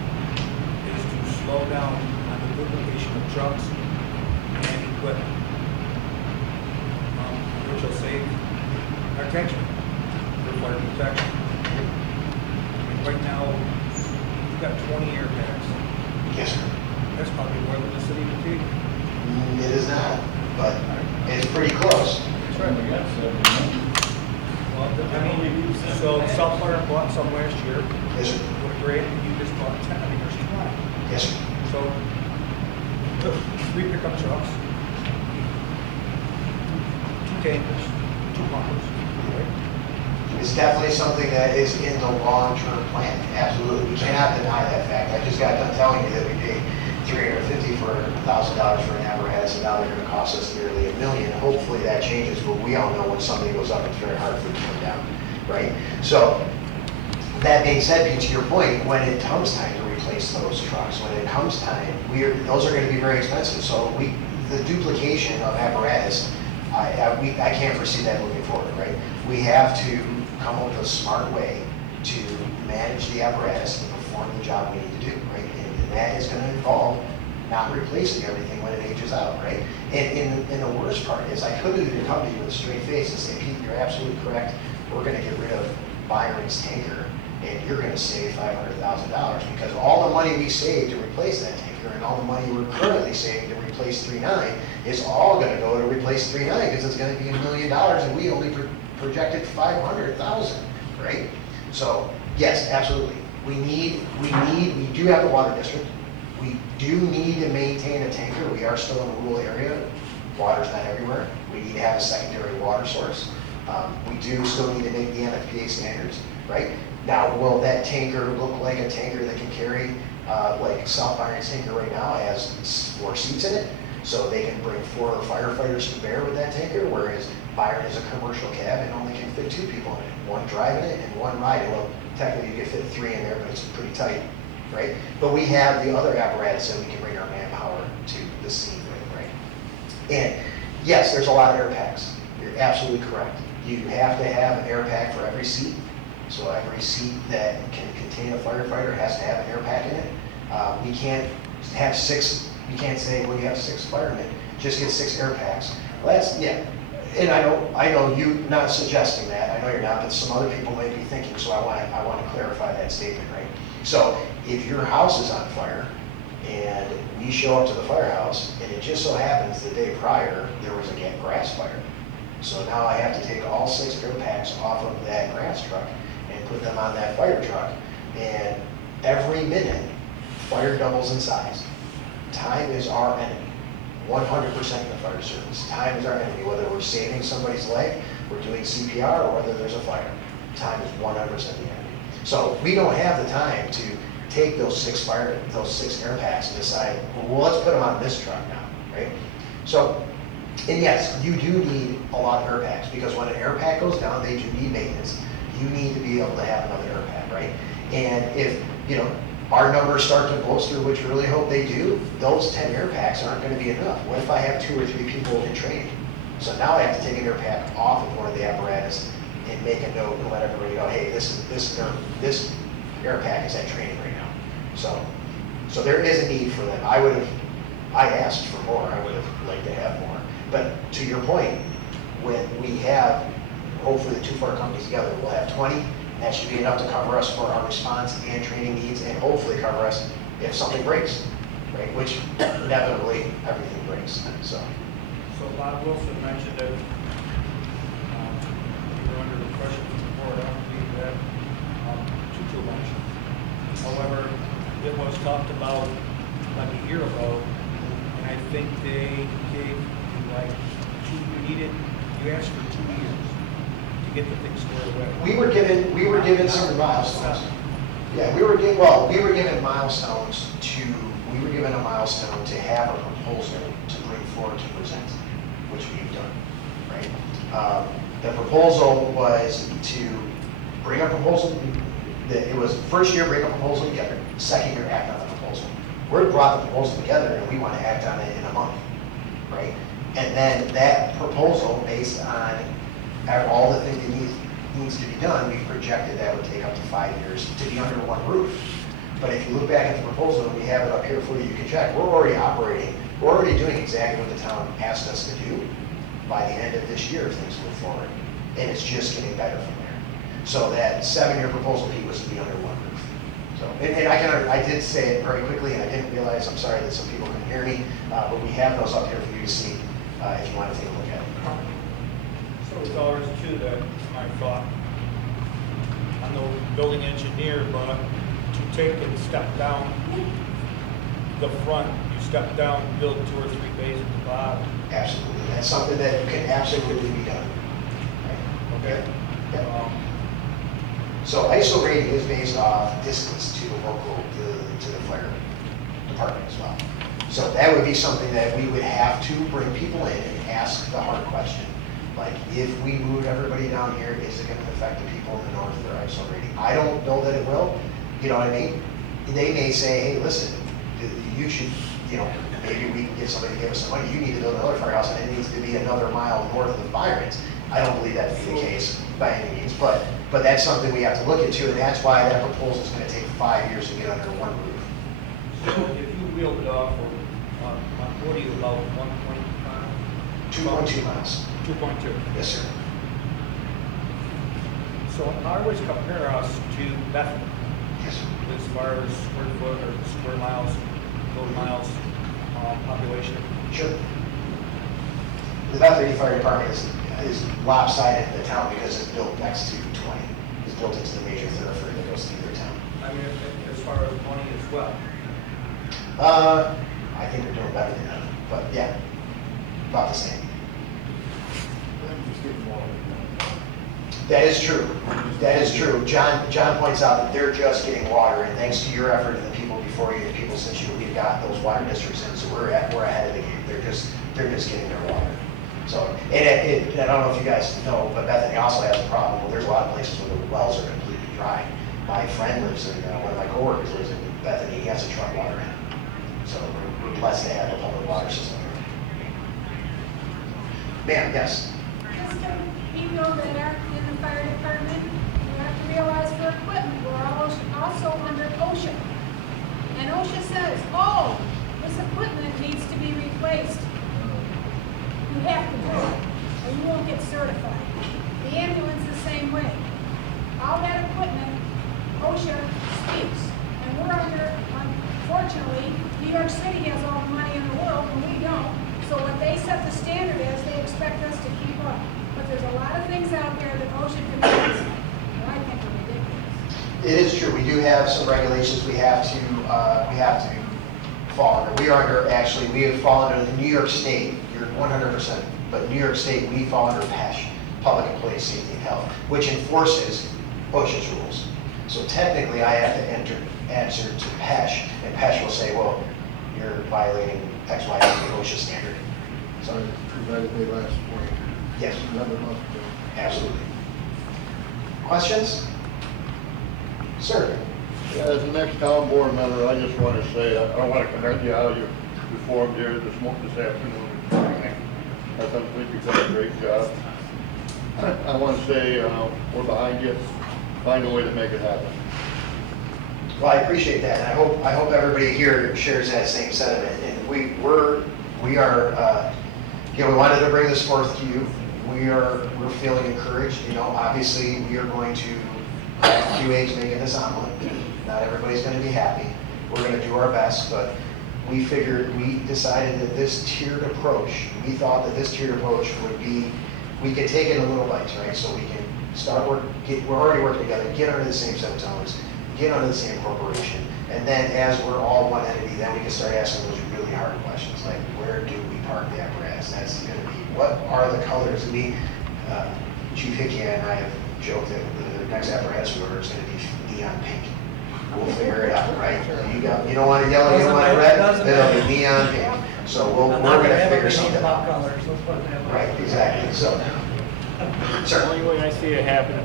is to slow down on the duplication of trucks and equipment, which will save our taxpayer for fire protection. Right now, we've got 20 airbags. Yes, sir. That's probably more than the city of Decatur. It is not, but it's pretty close. That's right. We got 7. Well, so South Byron bought some last year. Yes, sir. With a grant, and you just bought 10. I mean, there's 20. Yes, sir. So, 3 pickup trucks, 2 tankers, 2 pumpers, right? It's definitely something that is in the long-term plan. Absolutely. We cannot deny that fact. I just got done telling you that we paid $350 for $1,000 for an apparatus, and now they're going to cost us nearly $1 million. Hopefully that changes, but we all know when something goes up, it's very hard for it to come down, right? So, that being said, Pete, to your point, when it comes time to replace those trucks, when it comes time, those are going to be very expensive. So the duplication of apparatus, I can't foresee that moving forward, right? We have to come up with a smart way to manage the apparatus and perform the job we need to do, right? And that is going to involve not replacing everything when it ages out, right? And the worst part is I could have even come to you with a straight face and say, Pete, you're absolutely correct. We're going to get rid of Byron's tanker, and you're going to save $500,000 because all the money we saved to replace that tanker and all the money we're currently saving to replace 3.9 is all going to go to replace 3.9 because it's going to be $1 million and we only projected 500,000, right? So yes, absolutely. We do have the water district. We do need to maintain a tanker. We are still in a rural area. Water's not everywhere. We need to have a secondary water source. We do still need to make the NFPA standards, right? Now, will that tanker look like a tanker that can carry, like South Byron's tanker right now has 4 seats in it? So they can bring 4 firefighters to bear with that tanker, whereas Byron is a commercial cab and only can fit 2 people in it. 1 driving it and 1 riding. Well, technically you could fit 3 in there, but it's pretty tight, right? But we have the other apparatus that we can bring our manpower to the scene with, right? And yes, there's a lot of air packs. You're absolutely correct. You have to have an air pack for every seat. So every seat that can contain a firefighter has to have an air pack in it. We can't have 6, you can't say, well, you have 6 firemen, just get 6 air packs. Well, that's, yeah. And I know you're not suggesting that, I know you're not, but some other people may be thinking, so I want to clarify that statement, right? So if your house is on fire and we show up to the firehouse and it just so happens the day prior there was a grass fire. So now I have to take all 6 air packs off of that grass truck and put them on that fire truck. And every minute, fire doubles in size. Time is our enemy. 100% in the fire service. Time is our enemy, whether we're saving somebody's life, we're doing CPR, or whether there's a fire. Time is 100% the enemy. So we don't have the time to take those 6 air packs and decide, well, let's put them on this truck now, right? So, and yes, you do need a lot of air packs because when an air pack goes down, they do need maintenance. You need to be able to have another air pack, right? And if, our numbers start to bolster, which we really hope they do, those 10 air packs aren't going to be enough. What if I have 2 or 3 people in training? So now I have to take an air pack off of one of the apparatus and make a note and let everybody know, hey, this air pack is at training right now. So So there is a need for them. I asked for more, I would have liked to have more. But to your point, when we have, hopefully the two fire companies together, we'll have 20, and that should be enough to cover us for our response and training needs, and hopefully cover us if something breaks, right? Which inevitably, everything breaks, so. So Bob Wilson mentioned that you were under the pressure from the board. I don't believe that too much. However, it was talked about like a year ago, and I think they gave you like you asked for 2 years to get the thing squared away. We were given some milestones. Yeah, we were given milestones we were given a milestone to have a proposal to bring forward to present, which we've done, right? The proposal was to bring a proposal, it was first year bring a proposal together, second year act on the proposal. We brought the proposal together and we want to act on it in a month, right? And then that proposal, based on all the things that needs to be done, we projected that would take up to 5 years to be under one roof. But if you look back at the proposal, and we have it up here for you, you can check, we're already doing exactly what the town asked us to do by the end of this year if things move forward. And it's just getting better from there. So that 7-year proposal, Pete, was to be under one roof. So, and I did say it very quickly, and I didn't realize, I'm sorry that some people couldn't hear me, but we have those up here for you to see if you want to take a look at it. So it's always too that I thought, I'm no building engineer, but to take and step down the front, you step down, build 2 or 3 bays at the bottom. Absolutely, that's something that can absolutely be done. Right? Okay. Yep. So ISO rating is based off distance to the local, to the fire department as well. So that would be something that we would have to bring people in and ask the hard question. Like, if we move everybody down here, is it going to affect the people in the north of their ISO rating? I don't know that it will. You know what I mean? They may say, hey, listen, you should, maybe we can get somebody to give us some money. You need to build another firehouse, and it needs to be another mile north of Byron's. I don't believe that to be the case by any means, but that's something we have to look into, and that's why that proposal is going to take 5 years to get under one roof. So if you wheeled it off, what do you allow, 1.5? 2.2 miles. 2.2. Yes, sir. So I always compare us to Bethany. Yes, sir. As far as square foot or square miles, total miles, population. Sure. The Bethany Fire Department is lopsided in the town because it's built next to 20. It's built into the major thoroughfare that goes through their town. I mean, as far as money as well. I think they're doing better than that, but yeah, about the same. That is true. That is true. John points out that they're just getting water, and thanks to your effort and the people before you, the people since you, we've got those water districts in, so we're ahead of the game. They're just getting their water. So, and I don't know if you guys know, but Bethany also has a problem. Well, there's a lot of places where the wells are completely dry. My friend lives in, one of my coworkers lives in Bethany. He has to truck water in. So we're blessed to have a public water system here. Ma'am, yes. Just to people that are in the fire department, you have to realize for equipment, we're also under OSHA. And OSHA says, oh, this equipment needs to be replaced. You have to do it, or you won't get certified. The ambulance the same way. All that equipment, OSHA speaks. And we're under, unfortunately, New York City has all the money in the world, and we don't. So what they set the standard is, they expect us to keep up. But there's a lot of things out there that OSHA demands, that I think are ridiculous. It is true. We do have some regulations we have to fall under. We have fallen under the New York State. You're 100%, but New York State, we fall under PESH, Public Employee Safety and Health, which enforces OSHA's rules. So technically, I have to answer to PESH, and PESH will say, well, you're violating X, Y, and Z OSHA standard. So, Provided they last 20. yes, Another month. absolutely. Questions? Sir? Yeah, as the next town board member, I just want to say, I want to commend you how you performed here this afternoon. I think you've done a great job. I want to say, we're behind you. Find a way to make it happen. Well, I appreciate that, and I hope everybody here shares that same sentiment. And we are, you know, we wanted to bring this forth to you. We're feeling encouraged. You know, obviously, we are going to have a few eggs making this omelet. Not everybody's going to be happy. We're going to do our best, but we decided that this tiered approach, we thought that this tiered approach would be, we could take it in little bites, right? So we can start we're already working together, get under the same set of tones, get under the same corporation, and then as we're all one entity, then we can start asking those really hard questions, like where do we park the apparatus? That's going to be, what are the colors? Chief Hickey and I have joked that the next apparatus we order is going to be neon pink. We'll figure it out, right? You don't want a yellow, you don't want a red, it'll be neon pink. So we're going to figure something out. Colors, let's put it that way. Right, exactly. So, The only way I see it happen,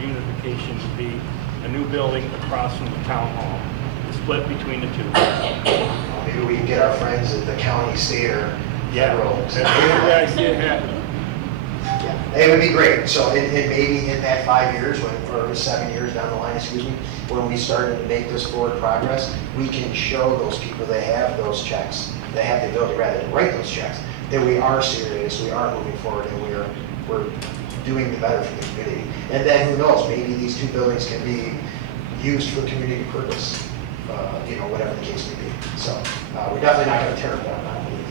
unification would be a new building across from the town hall, split between the two. maybe we can get our friends at the county, state, or federal. That's the way I see it happening. Yeah, it would be great. So it maybe in that 5 years, or 7 years down the line, excuse me, when we start to make this forward progress, we can show those people that have those checks, that have the ability rather to write those checks, that we are serious, we are moving forward, and we're doing the better for the community. And then who knows, maybe these two buildings can be used for community purpose, you know, whatever the case may be. So we're definitely not going to tear them down, I believe.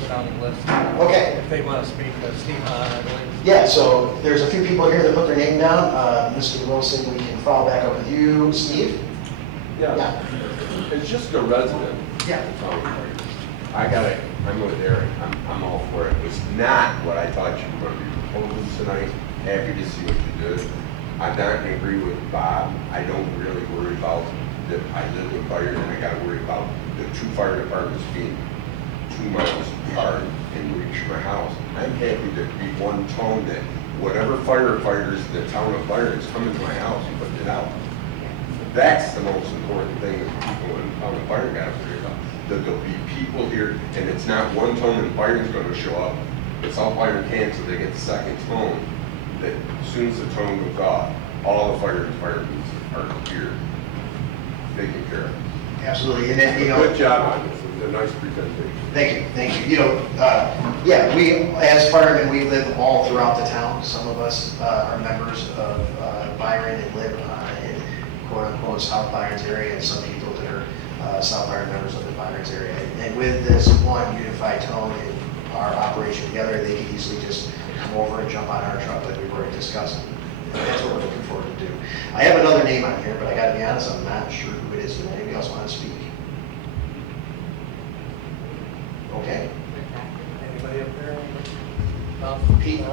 Put on the list. Okay. If they want to speak, Steve, I believe. Yeah, so there's a few people here that put their name down. Mr. Wilson, we can follow back up with you. Steve? Yeah. It's just a resident. Yeah. I'm with Eric. I'm all for it. It's not what I thought you were going to be proposing tonight. Happy to see what you did. I'm not in agree with Bob. I don't really worry about that. I live with fire and I got to worry about the two fire departments being 2 miles apart and reach my house. I'm happy to be one tone that whatever firefighters in the town of Byron is coming to my house and putting it out. That's the most important thing that people in the town of Byron got to worry about. That there'll be people here, and it's not one tone and Byron's going to show up. But South Byron can, so they get the second tone. That as soon as the tone goes off, all the fire departments are here, taking care of it. Absolutely, and then, you know. Good job on this. It was a nice presentation. Thank you. You know, yeah, we, as firemen, we live all throughout the town. Some of us are members of Byron and live in quote-unquote South Byron's area, and some people that are South Byron members of the Byron's area. And with this one unified tone in our operation together, they can easily just come over and jump on our truck like we've already discussed. And that's what we're looking forward to do. I have another name on here, but I gotta be honest, I'm not sure who it is. Does anybody else want to speak? Okay. Anybody up there? Pete?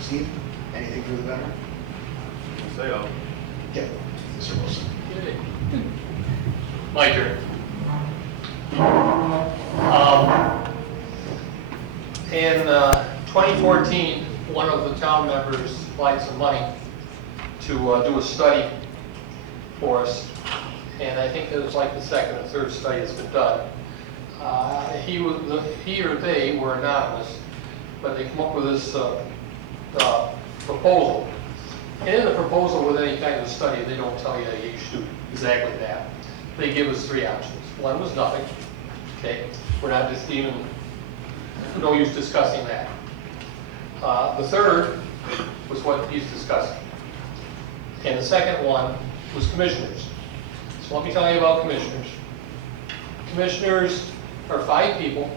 Steve? Anything for the better? Say up. Yeah, Mr. Wilson. My turn. In 2014, one of the town members applied some money to do a study for us, and I think it was like the second or third study that's been done. He or they were anonymous, but they come up with this proposal. And in the proposal with any kind of study, they don't tell you you should do exactly that. They give us 3 options. One was nothing. Okay, we're not just even, no use discussing that. The third was what he's discussing. And the second one was commissioners. So let me tell you about commissioners. Commissioners are 5 people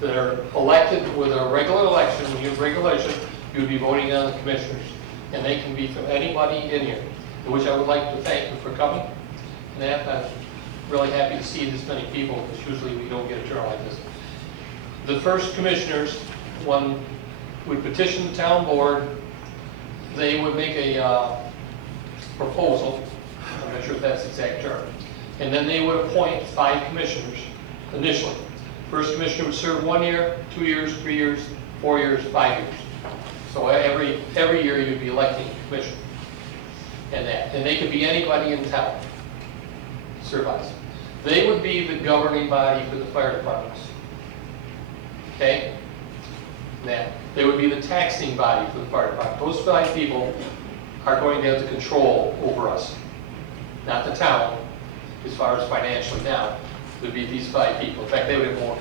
that are elected with a regular election. When you have regulation, you would be voting on the commissioners. And they can be from anybody in here, which I would like to thank you for coming. And I'm really happy to see this many people, because usually we don't get a turn like this. The first commissioners, one would petition the town board. They would make a proposal. I'm not sure if that's the exact term. And then they would appoint 5 commissioners initially. First commissioner would serve 1 year, 2 years, 3 years, 4 years, 5 years. So every year you'd be electing a commissioner. And they could be anybody in town. Serve us. They would be the governing body for the fire departments. Okay? Now, they would be the taxing body for the fire department. Those 5 people are going to have the control over us. not the town, as far as financially now, would be these 5 people. In fact, they would have more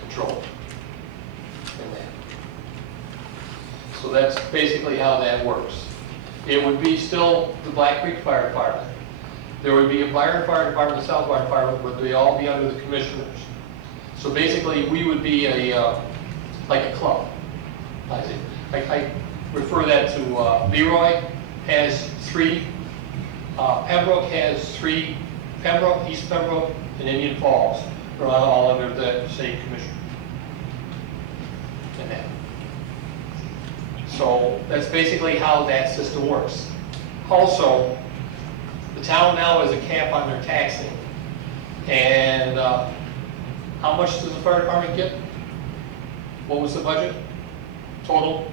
control in that. So that's basically how that works. It would be still the Black Creek Fire Department. There would be a Byron Fire Department, a South Byron Fire Department, but they all be under the commissioners. So basically, we would be like a club. I refer that to Leroy has 3, Pembroke has 3, Pembroke, East Pembroke, and Indian Falls are all under the same commissioner. And that. So that's basically how that system works. Also, the town now has a cap on their taxing. And how much does the fire department get? What was the budget? Total?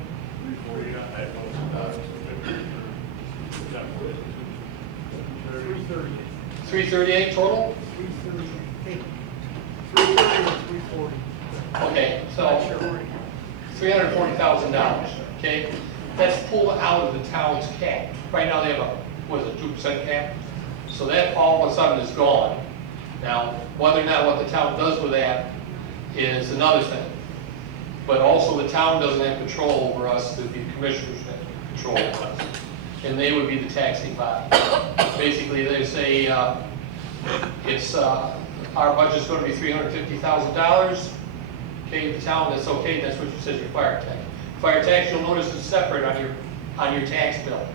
338 total? 340. Okay, so $340,000, okay? That's pulled out of the town's cap. Right now they have a, what is it, 2% cap? So that all of a sudden is gone. Now, whether or not what the town does with that is another thing. But also the town doesn't have control over us, the commissioners have control over us. And they would be the taxing body. Basically, they say it's our budget's going to be $350,000. Okay, the town, that's okay. That's what you says your fire tax. Fire tax, you'll notice is separate on your tax bill.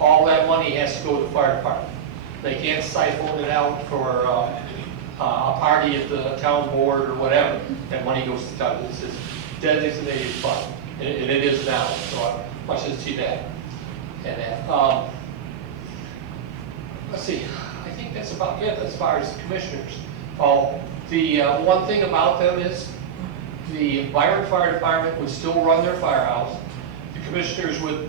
All that money has to go to the fire department. They can't siphon it out for a party at the town board or whatever. That money goes to the town. This is designated fund, and it is now. So I want you to see that. And that. Let's see. I think that's about it as far as the commissioners. The one thing about them is the Byron Fire Department would still run their firehouse. The commissioners would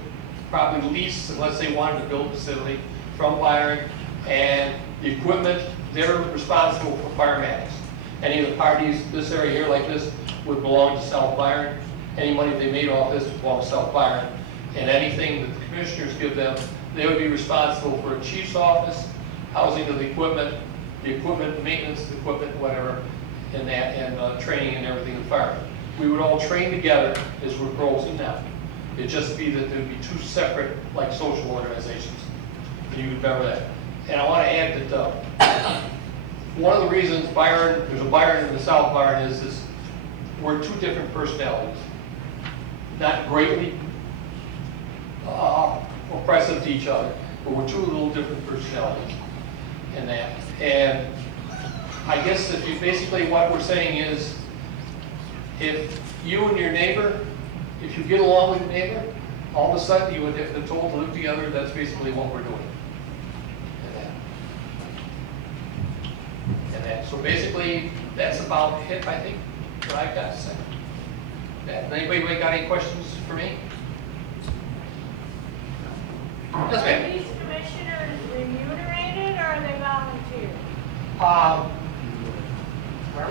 probably lease, unless they wanted to build a facility, from Byron. And the equipment, they're responsible for firematics. Any of the parties, this area here like this, would belong to South Byron. Any money they made off this would belong to South Byron. And anything that the commissioners give them, they would be responsible for a chief's office, housing of the equipment, maintenance, the equipment, whatever, and that, and training and everything in fire. We would all train together as we're proposing now. It'd just be that there'd be 2 separate, like, social organizations. And you would remember that. And I want to add that one of the reasons there's a Byron and the South Byron is we're 2 different personalities. Not greatly oppressive to each other, but we're 2 little different personalities in that. And I guess if you basically what we're saying is, if you and your neighbor, if you get along with your neighbor, all of a sudden you would have been told to live together. That's basically what we're doing. And that. So basically, that's about it, I think, what I've got to say. Anybody got any questions for me? Yes, Are ma'am. these commissioners remunerated or are they volunteer? Robert,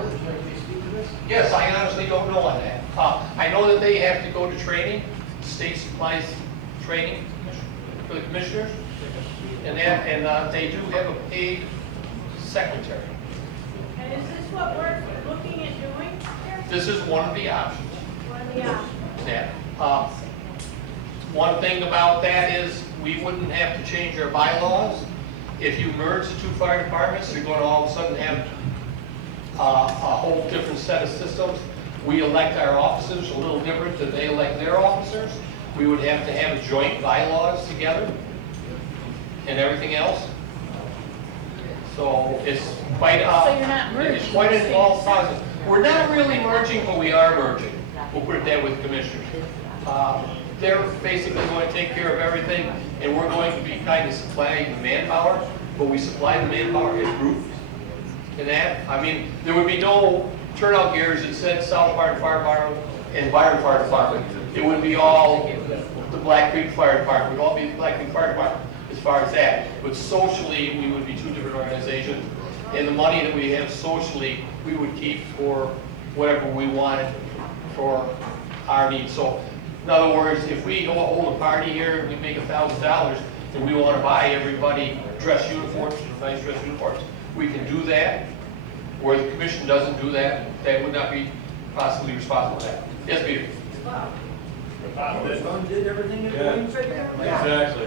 would you like me to speak to this? Yes, I honestly don't know on that. I know that they have to go to training. The state supplies training for the commissioners, and they do have a paid secretary. And is this what we're looking at doing here? This is one of the options. One of the options. Yeah. One thing about that is we wouldn't have to change our bylaws. If you merge the 2 fire departments, you're going to all of a sudden have a whole different set of systems. We elect our officers a little different than they elect their officers. We would have to have joint bylaws together and everything else. So it's quite So you're not merging. It's quite an involved process. We're not really merging, but we are merging. We'll put it that with commissioners. They're basically going to take care of everything, and we're going to be kind of supplying the manpower, but we supply the manpower in groups. And that, I mean, there would be no turnout gears that said South Byron Fire Department and Byron Fire Department. It would be all the Black Creek Fire Department. It would all be the Black Creek Fire Department as far as that. But socially, we would be 2 different organizations. And the money that we have socially, we would keep for whatever we wanted for our needs. So, in other words, if we hold a party here and we make $1,000, and we want to buy everybody dress uniforms, nice dress uniforms, we can do that. Where the commission doesn't do that, they would not be possibly responsible for that. Yes, Peter? John did everything that Yeah. Wayne said. Exactly.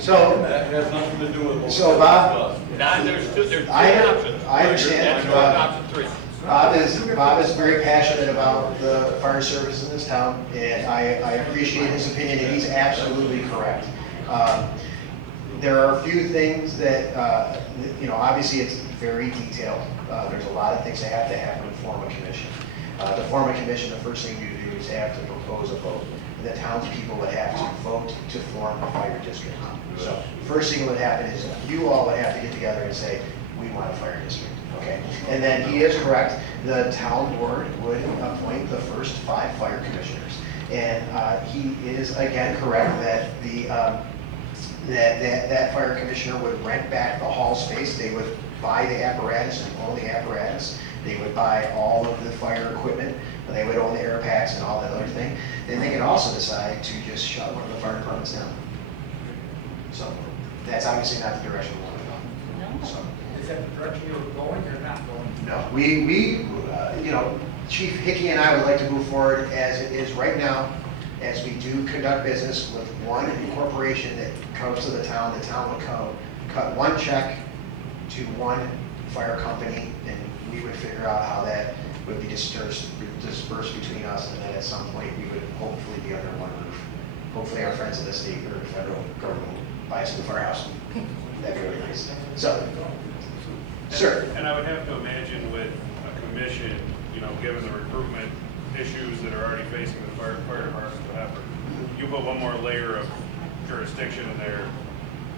So, That has nothing to do with. So, Bob? Now, there's two I options. understand. That's option 3. Bob is very passionate about the fire service in this town, and I appreciate his opinion, and he's absolutely correct. There are a few things that, you know, obviously it's very detailed. There's a lot of things that have to happen to form a commission. To form a commission, the first thing you do is have to propose a vote. And the townspeople would have to vote to form a fire district. So first thing that would happen is you all would have to get together and say, we want a fire district. Okay, and then he is correct, the town board would appoint the first 5 fire commissioners. And he is again correct that the, that fire commissioner would rent back the hall space, they would buy the apparatus and own the apparatus, they would buy all of the fire equipment, they would own the air packs and all that other thing. Then they could also decide to just shut one of the fire departments down. So that's obviously not the direction we want to go. So. Is that the direction you're going or not going? No, you know, Chief Hickey and I would like to move forward as it is right now, as we do conduct business with one corporation that comes to the town would cut one check to one fire company, and we would figure out how that would be dispersed between us, and then at some point, we would hopefully be under one roof. Hopefully our friends in the state or federal government will buy us a firehouse. That'd be really nice. So, sir. And I would have to imagine with a commission, you know, given the recruitment issues that are already facing the fire departments, whatever, you put one more layer of jurisdiction in there,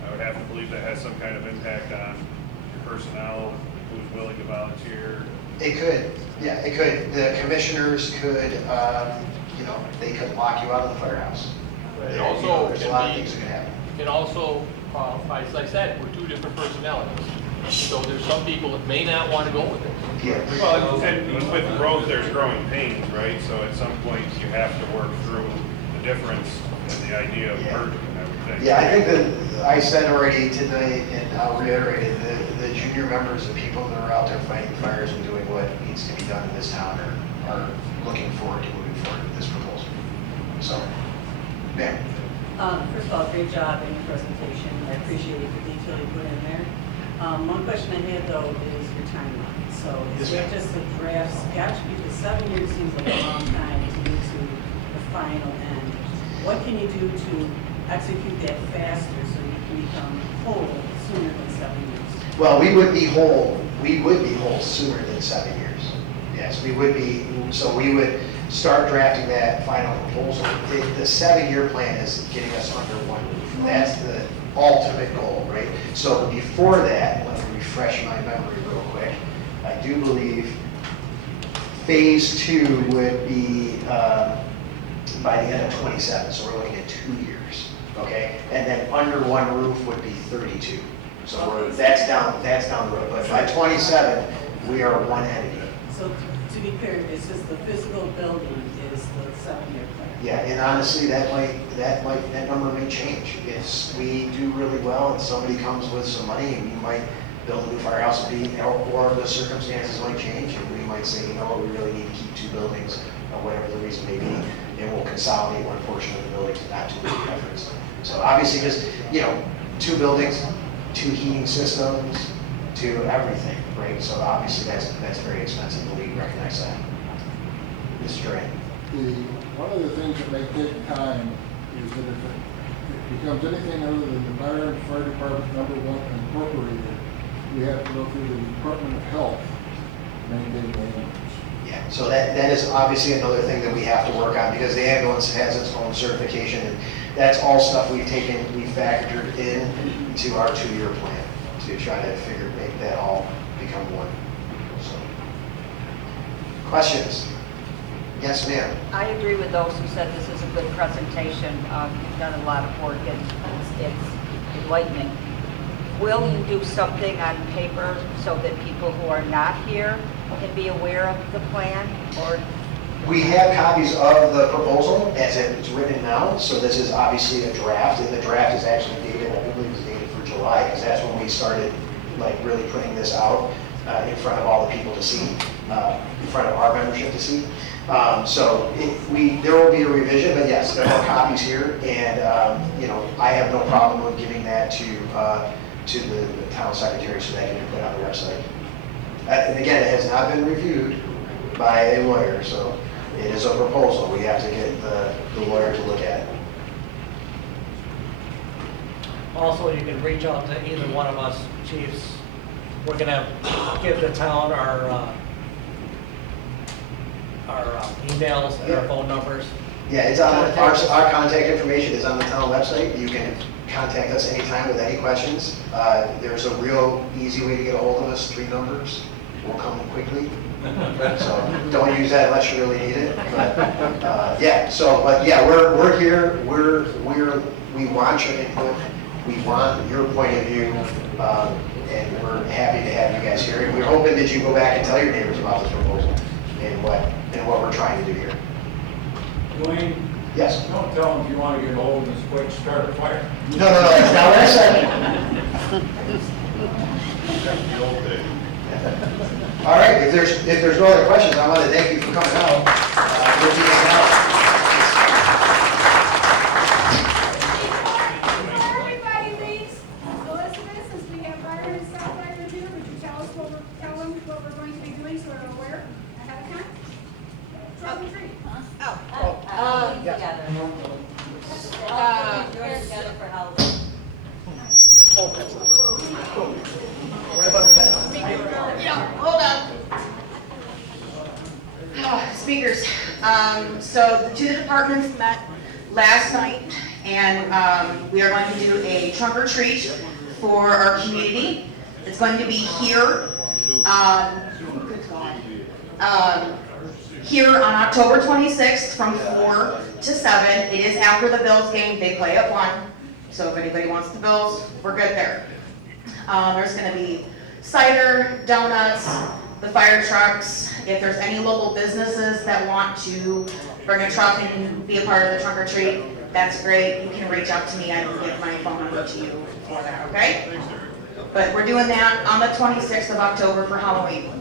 I would have to believe that has some kind of impact on your personnel, who's willing to volunteer. It could, yeah, it could. The commissioners could, you know, they could lock you out of the firehouse. It also There's a lot of things that can happen. can also, as I said, we're 2 different personalities. So there's some people that may not want to go with it. Yeah. Well, and with growth, there's growing pains, right? So at some point, you have to work through the difference and the idea of merging, I would think. Yeah, I think that I said already tonight, and I'll reiterate it, the junior members, the people that are out there fighting fires and doing what needs to be done in this town are looking forward to moving forward with this proposal. So, ma'am. First of all, great job in your presentation. I appreciate the detail you put in there. One question I had though is your timeline. So is that just the draft sketch? Because 7 years seems like a long time to get to the final end. What can you do to execute that faster so you can become whole sooner than 7 years? Well, we would be whole sooner than 7 years. Yes, we would be, so we would start drafting that final proposal. The 7-year plan is getting us under one roof. That's the ultimate goal, right? So before that, let me refresh my memory real quick. I do believe phase 2 would be by the end of 27, so we're looking at 2 years, okay? And then under one roof would be 32. So that's down the road, but by 27, we are one entity. So to be clear, it's just the physical building is the 7-year plan. Yeah, and honestly, that number may change. If we do really well and somebody comes with some money, and we might build a new firehouse, or the circumstances might change, and we might say, you know what, we really need to keep 2 buildings, or whatever the reason may be, and we'll consolidate one portion of the building to not too big efforts. So obviously, just, you know, 2 buildings, 2 heating systems, to everything, right? So obviously, that's very expensive, and we recognize that. Mr. Duran. One of the things that may take time is that if it becomes anything other than the Byron Fire Department #1 incorporated, we have to go through the Department of Health to maintain the ambulance. Yeah, so that is obviously another thing that we have to work on, because the ambulance has its own certification, and that's all stuff we factored in to our 2-year plan to try to make that all become one. So, questions? Yes, ma'am. I agree with those who said this is a good presentation. You've done a lot of work and it's enlightening. Will you do something on paper so that people who are not here can be aware of the plan? Or We have copies of the proposal as it's written now, so this is obviously a draft, and the draft is actually dated, I believe it's dated for July, because that's when we started like really putting this out in front of all the people to see, in front of our membership to see. There will be a revision, but yes, there are copies here, and I have no problem with giving that to the town secretary so that can be put on the website. And again, it has not been reviewed by a lawyer, so it is a proposal. We have to get the lawyer to look at it. Also, you can reach out to either one of us chiefs. We're gonna give the town our emails and our phone numbers. Yeah, it's on our contact information is on the town website. You can contact us anytime with any questions. There's a real easy way to get a hold of us. 3 numbers will come quickly. So don't use that unless you really need it. But we're here. We want your input. We want your point of view, and we're happy to have you guys here. And we're hoping that you go back and tell your neighbors about this proposal and what we're trying to do here. Dwayne? Yes? Don't tell them if you want to get hold of this quick, start a fire. No, that's not what I said. All right, if there's no other questions, I want to thank you for coming out. Before everybody leaves, Elizabeth, since we have Byron and South Byron here, would you tell them what we're going to be doing so they're aware ahead of time? Trunk or treat. Together. Doing it together for Halloween. Yeah, hold on. Speakers. So the 2 departments met last night, and we are going to do a trunk or treat for our community. It's going to be here. Here on October 26th from 4 to 7. It is after the Bills game. They play at 1. So if anybody wants the Bills, we're good there. There's going to be cider, donuts, the fire trucks. If there's any local businesses that want to bring a truck and be a part of the trunk or treat, that's great. You can reach out to me. I can give my phone number to you for that, okay? But we're doing that on the 26th of October for Halloween.